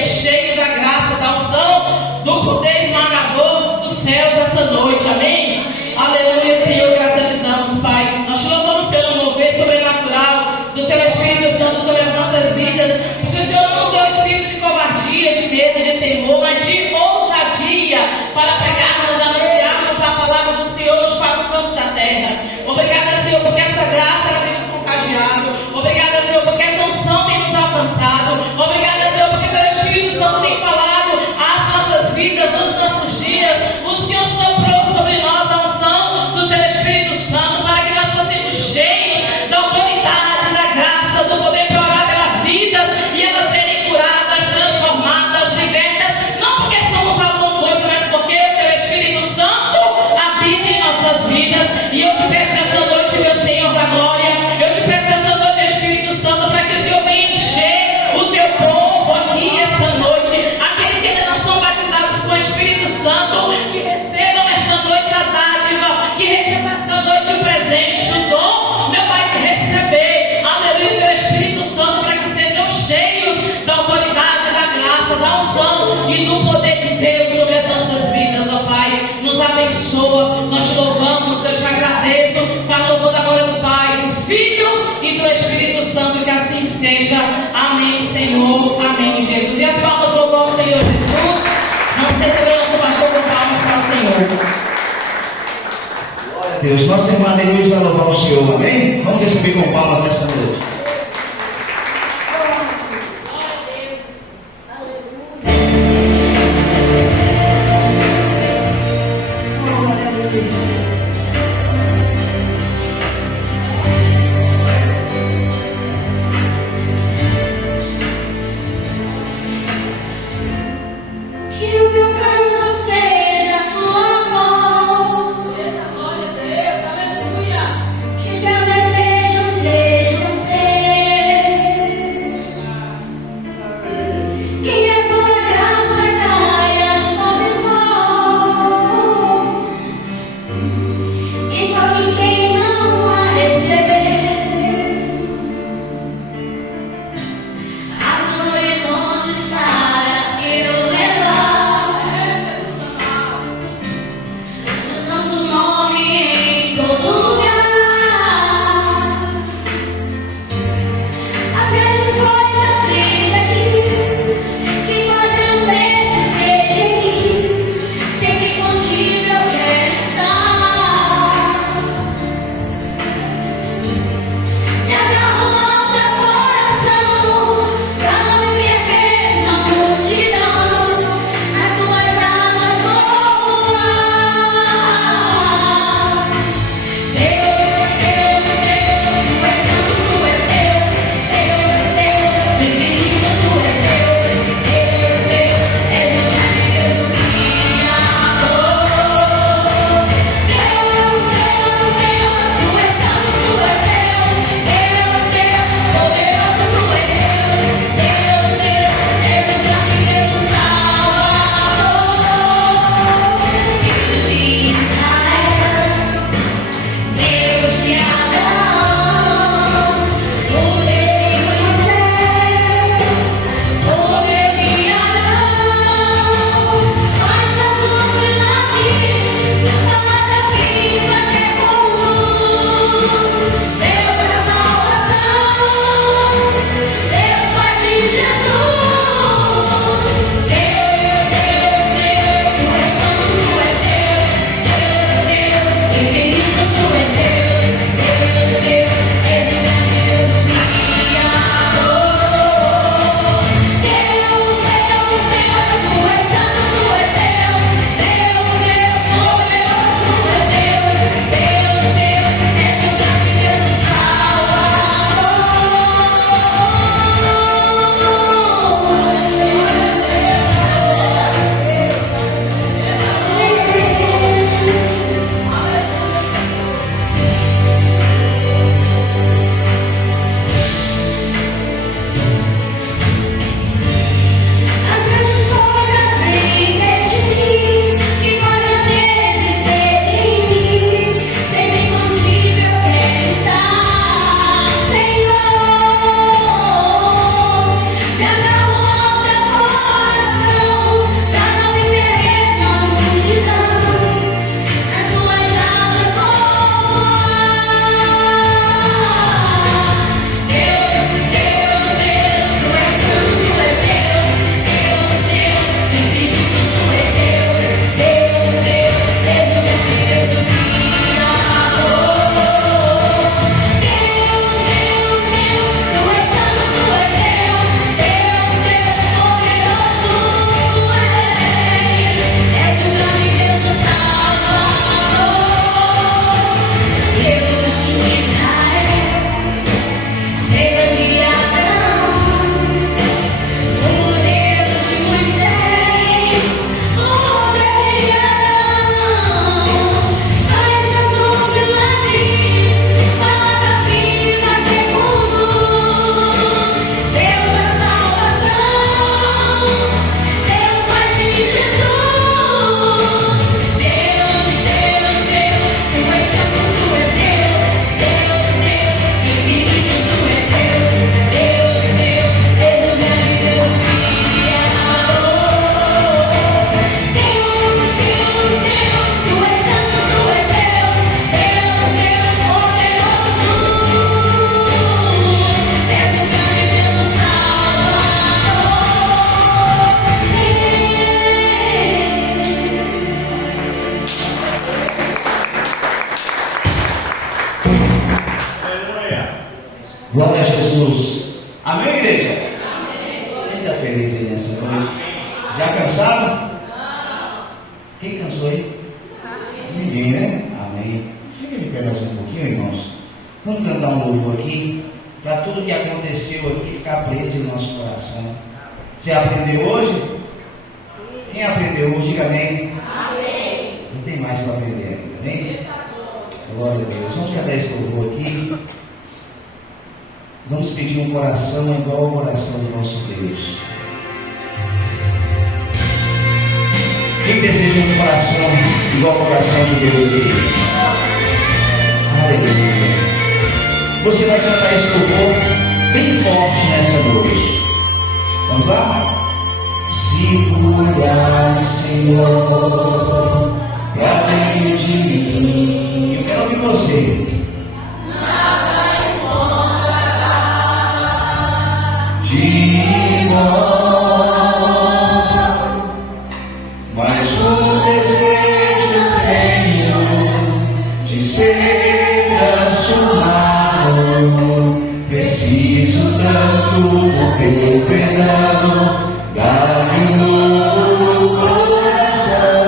cheio da graça, da unção, do poder esmagador dos céus essa noite, amém? Aleluia, Senhor, graças te damos, Pai. Nós te louvamos pelo mover sobrenatural do teu Espírito Santo sobre as nossas vidas, porque o Senhor não nos deu espírito de covardia, de medo, de temor, mas de ousadia, para pregarmos, anunciarmos a palavra do Senhor nos quatro cantos da terra. Obrigada, Senhor, porque essa graça ela tem nos contagiado. Obrigada, Senhor, porque essa unção tem nos alcançado. Obrigada, Senhor, porque teu Espírito Santo tem falado às nossas vidas, nos nossos dias. O Senhor soprou sobre nós a unção do teu Espírito Santo, para que nós fossemos cheios da autoridade, da graça, do poder de orar pelas vidas e elas serem curadas, transformadas, libertas, não porque somos alguma coisa, mas porque o teu Espírito Santo habita em nossas vidas. E eu te peço essa noite, meu Senhor da glória, eu te peço essa noite, Espírito Santo, para que o Senhor venha encher o teu povo aqui essa noite, aqueles que ainda não são batizados com o Espírito Santo, que recebam essa noite a dádiva, que recebam essa noite o presente, o dom, meu Pai, de receber, aleluia, teu Espírito Santo, para que sejam cheios da autoridade, da graça, da unção e do poder de Deus sobre as nossas vidas, ó Pai. Nos abençoa, nós te louvamos, eu te agradeço, para louvor da glória do Pai, do Filho e do Espírito Santo, que assim seja. Amém, Senhor, amém, Jesus. E as palmas do bom Senhor Jesus. Vamos receber nosso pastor com palmas para o Senhor. Glória a Deus. Nossa irmã Denise vai louvar o Senhor, amém? Vamos receber com palmas nesta noite. Que o meu canto seja tua voz, Glória a Deus, aleluia. que os meus desejos sejam os teus. Glória a Jesus. Amém, igreja? Amém. Quem está feliz aí nessa noite? Já cansado? Quem cansou aí? Ninguém, né? Amém. Fica de pé mais um pouquinho, irmãos. Vamos cantar um louvor aqui, para tudo que aconteceu aqui ficar preso no nosso coração. Você aprendeu hoje? Quem aprendeu hoje, diga amém. Amém. Não tem mais para aprender ainda, amém? Glória a Deus. Vamos cantar esse louvor aqui. Vamos pedir um coração igual ao coração do nosso Deus. Quem deseja um coração igual ao coração de Deus aqui? Aleluia. Você vai cantar esse louvor bem forte nessa noite. Vamos lá? Segura, Senhor, pra dentro de mim. Eu quero ouvir você. Nada importará de bom, mas o desejo tenho de ser transformado. Preciso tanto do teu perdão. Dá-me um novo coração,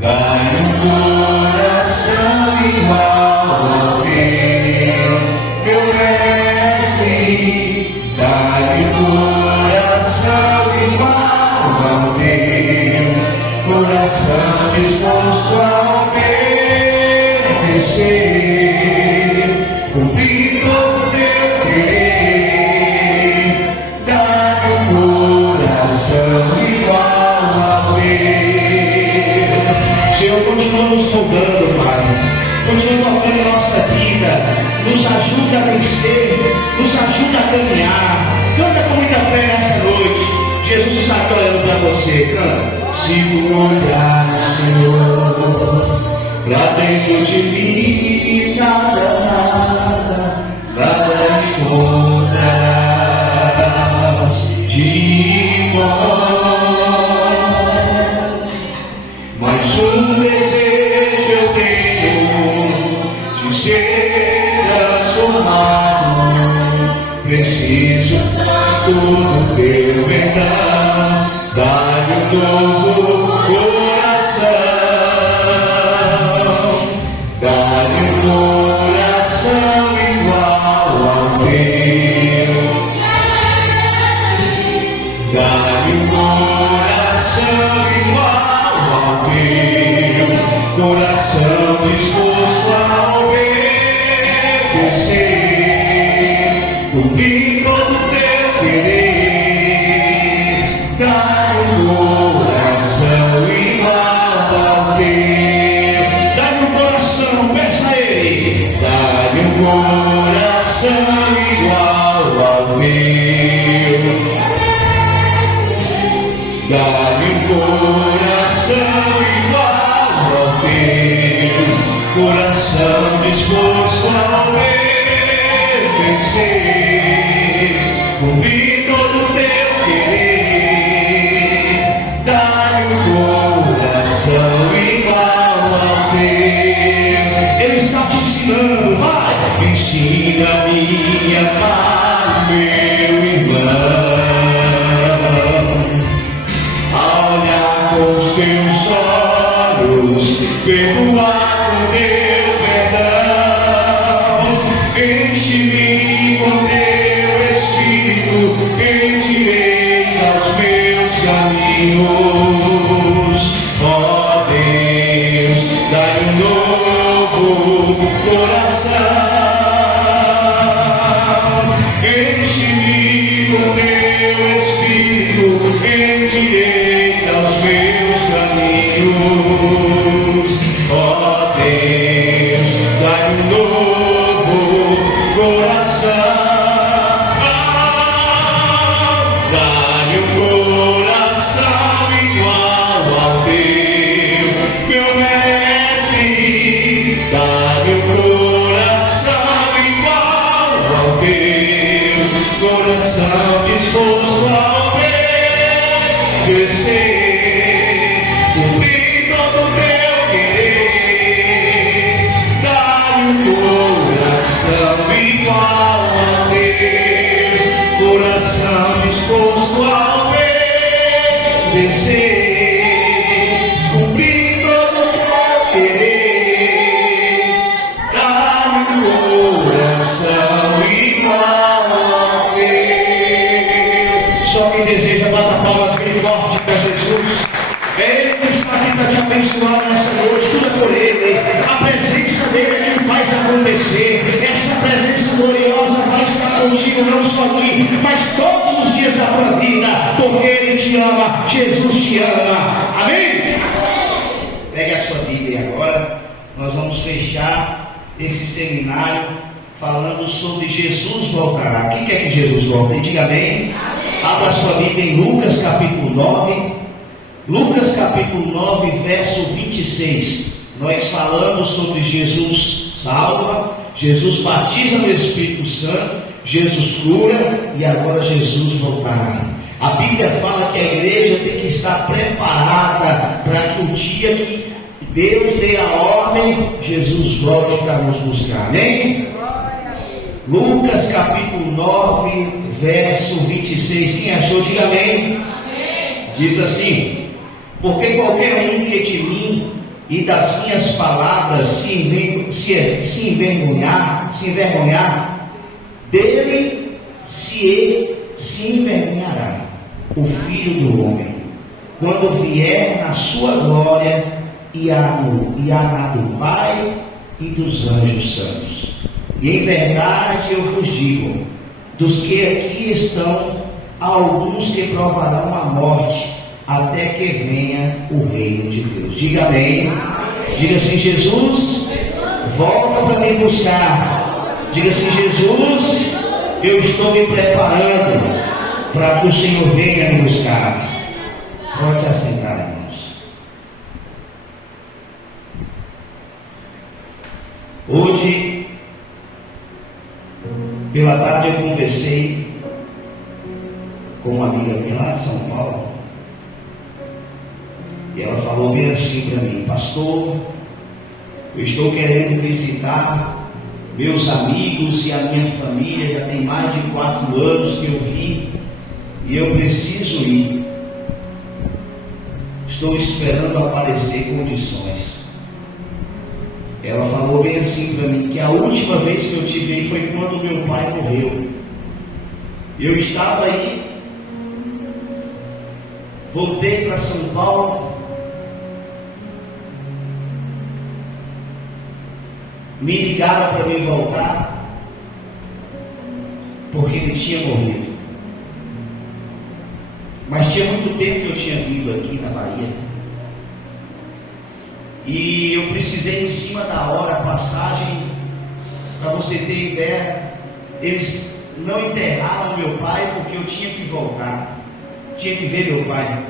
dá-me um coração igual ao teu, meu mestre. Dá-me um coração igual ao teu, coração disposto a obedecer, cumprir todo o teu querer. Igual a teu. Senhor, continua nos moldando, Pai. Continua tocando a nossa vida. Nos ajuda a vencer. Nos ajuda a caminhar. Canta com muita fé nessa noite. Jesus está aqui olhando para você. Canta. Se tu olhar, Senhor, pra dentro de mim, nada encontrarás de bom. Mas um desejo eu tenho de ser transformado. Preciso tanto do teu perdão. Dá-me um novo coração. Dá-me um coração igual ao teu. Dá-me um coração igual ao teu, coração disposto a obedecer, cumprir todo o teu querer. Dá-me um coração igual ao teu. Dá-me um coração, peça a ele. Dá-me um coração igual ao teu. Dá-me um coração igual ao teu, coração disposto a obedecer, cumprir todo o teu querer. Dá-me um coração igual ao teu. Ele está te ensinando, vai, ensina-me a amar meu irmão. Com os teus olhos, perdoar o teu perdão, enche-me com teu Espírito, endirei aos meus caminhos. Ó Deus, dá-me um novo coração, enche-me com teu Espírito, endirei aos meus caminhos. Ó Deus, dá-me um novo coração. Dá-me um coração igual ao teu, meu mestre. Dá-me um coração igual ao teu, mas todos os dias da tua vida, porque Ele te ama, Jesus te ama. Amém? Pegue a sua Bíblia agora, nós vamos fechar esse seminário falando sobre Jesus voltará. Quem quer que Jesus volte? Diga amém. Abra a sua Bíblia em Lucas capítulo 9. Lucas capítulo 9, verso 26. Nós falamos sobre Jesus salva, Jesus batiza no Espírito Santo, Jesus cura e agora Jesus voltará. A Bíblia fala que a igreja tem que estar preparada para que o dia que Deus dê a ordem, Jesus volte para nos buscar. Amém? Lucas capítulo 9, verso 26. Quem achou, diga amém. Diz assim: porque qualquer um que de mim e das minhas palavras se envergonhar, dele se envergonhará o Filho do Homem, quando vier na sua glória e a do Pai e dos anjos santos. E em verdade eu vos digo, dos que aqui estão, alguns que provarão a morte, até que venha o reino de Deus. Diga amém. Diga assim: Jesus, volta para me buscar. Diga assim: Jesus, eu estou me preparando para que o Senhor venha me buscar. Pode se assentar, irmãos. Hoje, pela tarde, eu conversei com uma amiga minha lá de São Paulo. E ela falou bem assim para mim: pastor, eu estou querendo visitar meus amigos e a minha família, já tem mais de 4 anos que eu vim, e eu preciso ir. Estou esperando aparecer condições. Ela falou bem assim para mim, que a última vez que eu tive aí foi quando meu pai morreu. Eu estava aí, voltei para São Paulo, me ligaram para mim voltar, porque ele tinha morrido. Mas tinha muito tempo que eu tinha vindo aqui na Bahia, e eu precisei em cima da hora a passagem. Para você ter ideia, eles não enterraram meu pai porque eu tinha que voltar, tinha que ver meu pai.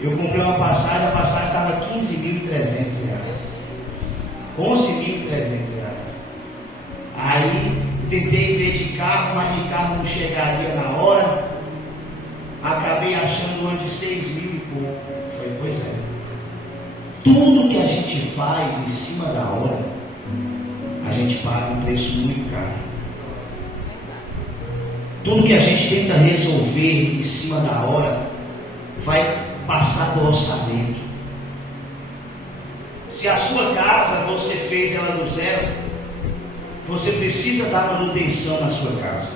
Eu comprei uma passagem, a passagem estava R$ 15.300, R$ 11.300. Aí tentei ver de carro, mas de carro não chegaria na hora. Acabei achando uma de 6 mil e pouco. Foi, pois é. Tudo que a gente faz em cima da hora, a gente paga um preço muito caro. Tudo que a gente tenta resolver em cima da hora, vai passar do orçamento. Se a sua casa você fez ela do zero, você precisa dar manutenção na sua casa.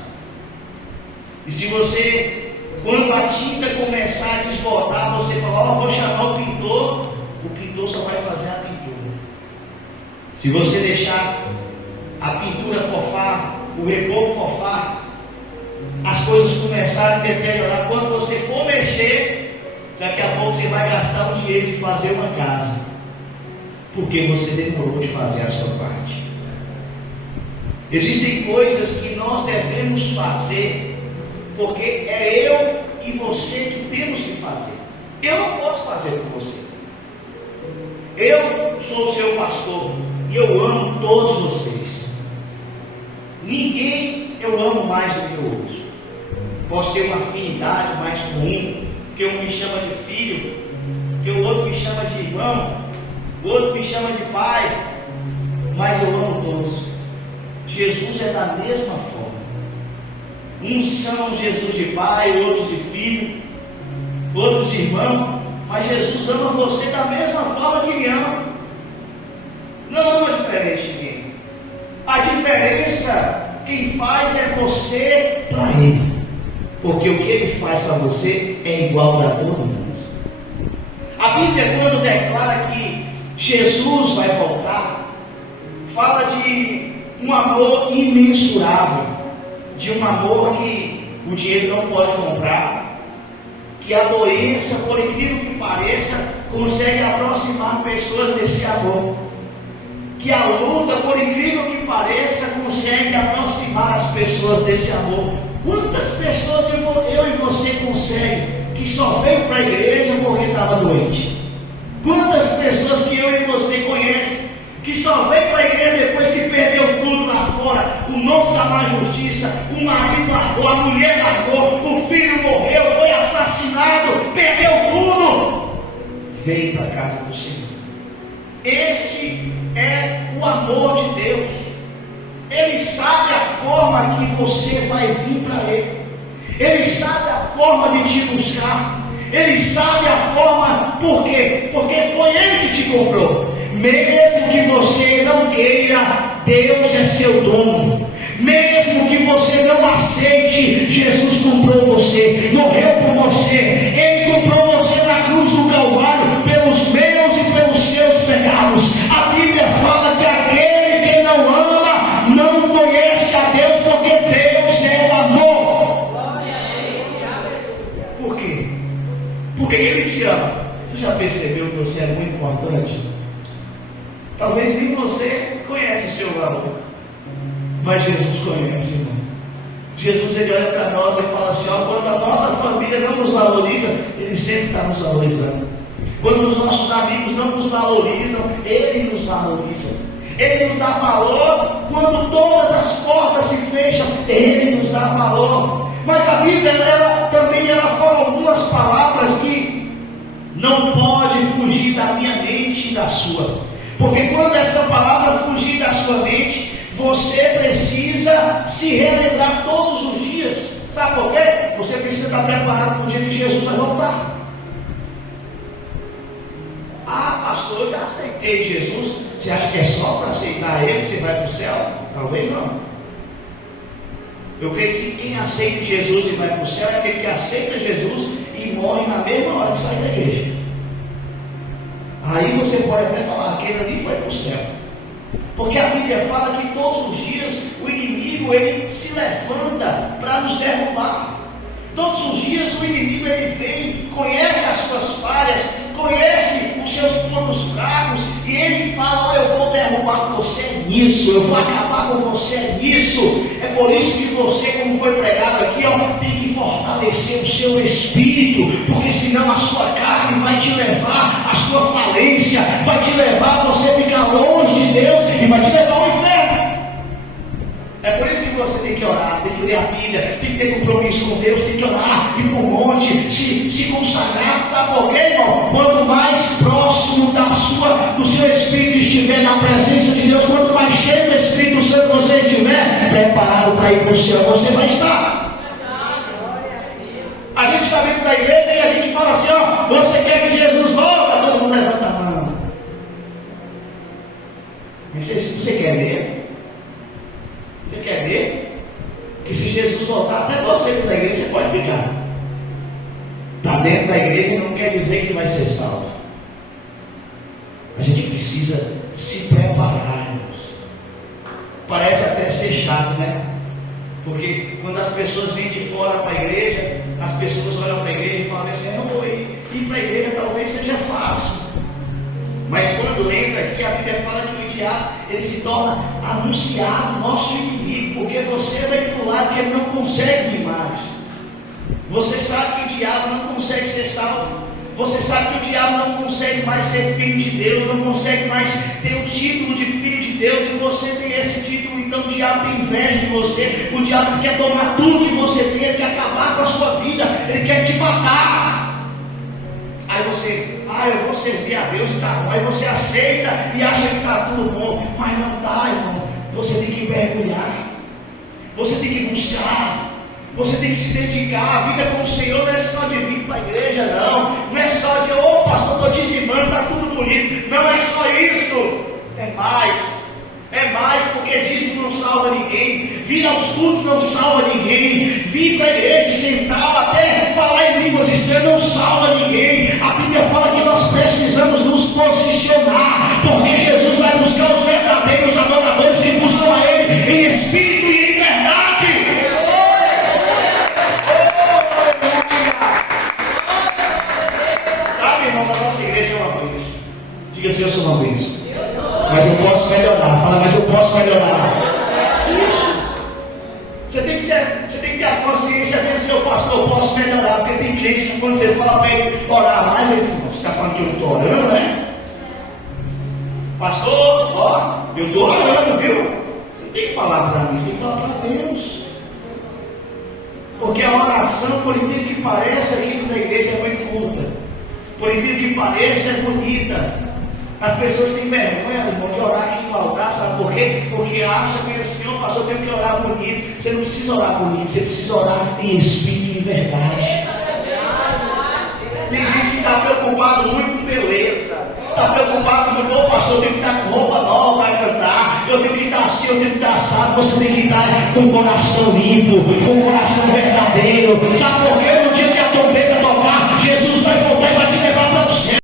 E se você, quando a tinta começar a desbotar, você fala: vou chamar o pintor só vai fazer a pintura. Se você deixar a pintura fofar, o reboco fofar, as coisas começarem a deteriorar, quando você for mexer, daqui a pouco você vai gastar o dinheiro de fazer uma casa, porque você demorou de fazer a sua parte. Existem coisas que nós devemos fazer, porque é eu e você que temos que fazer. Eu não posso fazer por você. Eu sou o seu pastor e eu amo todos vocês. Ninguém eu amo mais do que o outro. Posso ter uma afinidade mais com um, que um me chama de filho, que o outro me chama de irmão, o outro me chama de pai, mas eu amo todos. Jesus é da mesma forma. Uns chamam Jesus de pai, outros de filho, outros de irmão, mas Jesus ama você da mesma forma que me ama. Não ama diferente de ninguém. A diferença quem faz é você para Ele, porque o que Ele faz para você é igual para todo mundo. A Bíblia, quando declara que Jesus vai voltar, fala de um amor imensurável, de um amor que o dinheiro não pode comprar, que a doença, por incrível que pareça, consegue aproximar pessoas desse amor, que a luta, por incrível que pareça, consegue aproximar as pessoas desse amor. Quantas pessoas eu e você conseguem que só veio para a igreja porque estava doente? Quantas pessoas que eu e você conhecem que só veio para a igreja depois que perdeu tudo lá fora, o nome da má justiça, o marido largou, a mulher largou, o filho morreu, foi assassinado, perdeu tudo, veio para a casa do Senhor. Esse é o amor de Deus. Ele sabe a forma que você vai vir para Ele, Ele sabe a forma de te buscar, Ele sabe a forma. Por quê? Porque foi Ele que te comprou. Mesmo que você não queira, Deus é seu dono. Mesmo que você não aceite, Jesus comprou você, morreu por você. Ele comprou você na cruz do Calvário pelos meus e pelos seus pecados. A Bíblia fala que aquele que não ama não conhece a Deus, porque Deus é o amor. Por quê? Porque Ele te ama. Você já percebeu que você é muito importante? Talvez nem você conhece o seu valor, mas Jesus conhece, irmão. Jesus, Ele olha para nós e fala assim, ó, quando a nossa família não nos valoriza, Ele sempre está nos valorizando. Quando os nossos amigos não nos valorizam, Ele nos valoriza. Ele nos dá valor quando todas as portas se fecham, Ele nos dá valor. Mas a Bíblia, ela fala algumas palavras que não pode fugir da minha mente e da sua. Porque quando essa palavra fugir da sua mente, você precisa se relembrar todos os dias. Sabe por quê? Você precisa estar preparado para o dia que Jesus vai voltar. Ah, pastor, eu já aceitei Jesus. Você acha que é só para aceitar Ele que você vai para o céu? Talvez não. Eu creio que quem aceita Jesus e vai para o céu é aquele que aceita Jesus e morre na mesma hora que sai da igreja. Aí você pode até falar, aquele ali foi para o céu. Porque a Bíblia fala que todos os dias o inimigo ele se levanta para nos derrubar. Todos os dias o inimigo ele vem, conhece as suas falhas, conhece os seus pontos fracos, e ele fala, eu vou derrubar você nisso, eu vou acabar com você nisso. É por isso que você, como foi pregado aqui, tem que fortalecer o seu espírito, porque senão a sua carne vai te levar à sua falência, vai te levar a você ficar longe de Deus e vai te levar ao inferno. É por isso que você tem que orar, tem que ler a Bíblia, tem que ter compromisso com Deus, tem que orar, ir para o monte, se consagrar. Sabe por quê, irmão? Quanto mais próximo do seu Espírito estiver na presença de Deus, quanto mais cheio do Espírito Santo você estiver, preparado para ir para o céu, você vai estar. A gente está dentro da igreja e a gente fala assim, ó, você quer que Jesus volta? Todo mundo levanta a mão. Mas você quer ver? Você quer ver? Que se Jesus voltar, até você dentro da igreja, você pode ficar. Está dentro da igreja não quer dizer que vai ser salvo. A gente precisa se preparar, irmãos. Parece até ser chato, né? Porque quando as pessoas vêm de fora para a igreja, as pessoas olham para a igreja e falam assim, eu não vou ir para a igreja, talvez seja fácil. Mas quando entra aqui, a Bíblia fala que o diabo ele se torna anunciado, nosso inimigo, porque você vai para o lado que ele não consegue vir mais. Você sabe que o diabo não consegue ser salvo. Você sabe que o diabo não consegue mais ser filho de Deus, não consegue mais ter o título de filho de Deus, e você tem esse título, então o diabo tem inveja de você, o diabo quer tomar tudo que você tem, ele quer acabar com a sua vida, ele quer te matar. Aí você, eu vou servir a Deus e tá bom. Aí você aceita e acha que está tudo bom, mas não está, irmão. Você tem que mergulhar, você tem que buscar, você tem que se dedicar. A vida com o Senhor não é só de vir para a igreja, não é só de, pastor, estou dizimando, está tudo bonito. Não é só isso, é mais, porque dízimo não salva ninguém, vir aos cultos não salva ninguém, vir para a igreja sentar, até falar em línguas estranhas não salva ninguém. A Bíblia fala que nós precisamos nos posicionar, porque Jesus vai buscar os verdadeiros adoradores que buscam a Ele em espírito e em verdade. Mas eu posso melhorar. Fala, mas eu posso melhorar. Isso. Você tem que ter a consciência dele, seu pastor, eu posso melhorar. Porque tem crente que quando você fala para ele orar mais, ele fala, você está falando que eu estou orando, né? Pastor, ó, eu estou orando, viu? Você não tem que falar para mim, você tem que falar para Deus. Porque a oração, por incrível que pareça, aqui na igreja é muito curta. Por incrível que pareça, é bonita. As pessoas têm vergonha, irmão, de orar aqui no altar, sabe por quê? Porque acham que assim, ó, pastor, tem que orar bonito. Você não precisa orar bonito, você precisa orar em espírito e em verdade. Tem gente que está preocupado muito com beleza. Está preocupado com, ô pastor, eu tenho que estar com roupa nova para cantar. Eu tenho que estar assim, eu tenho que estar assado. Você tem que estar com o coração limpo, com o coração verdadeiro. Sabe por quê?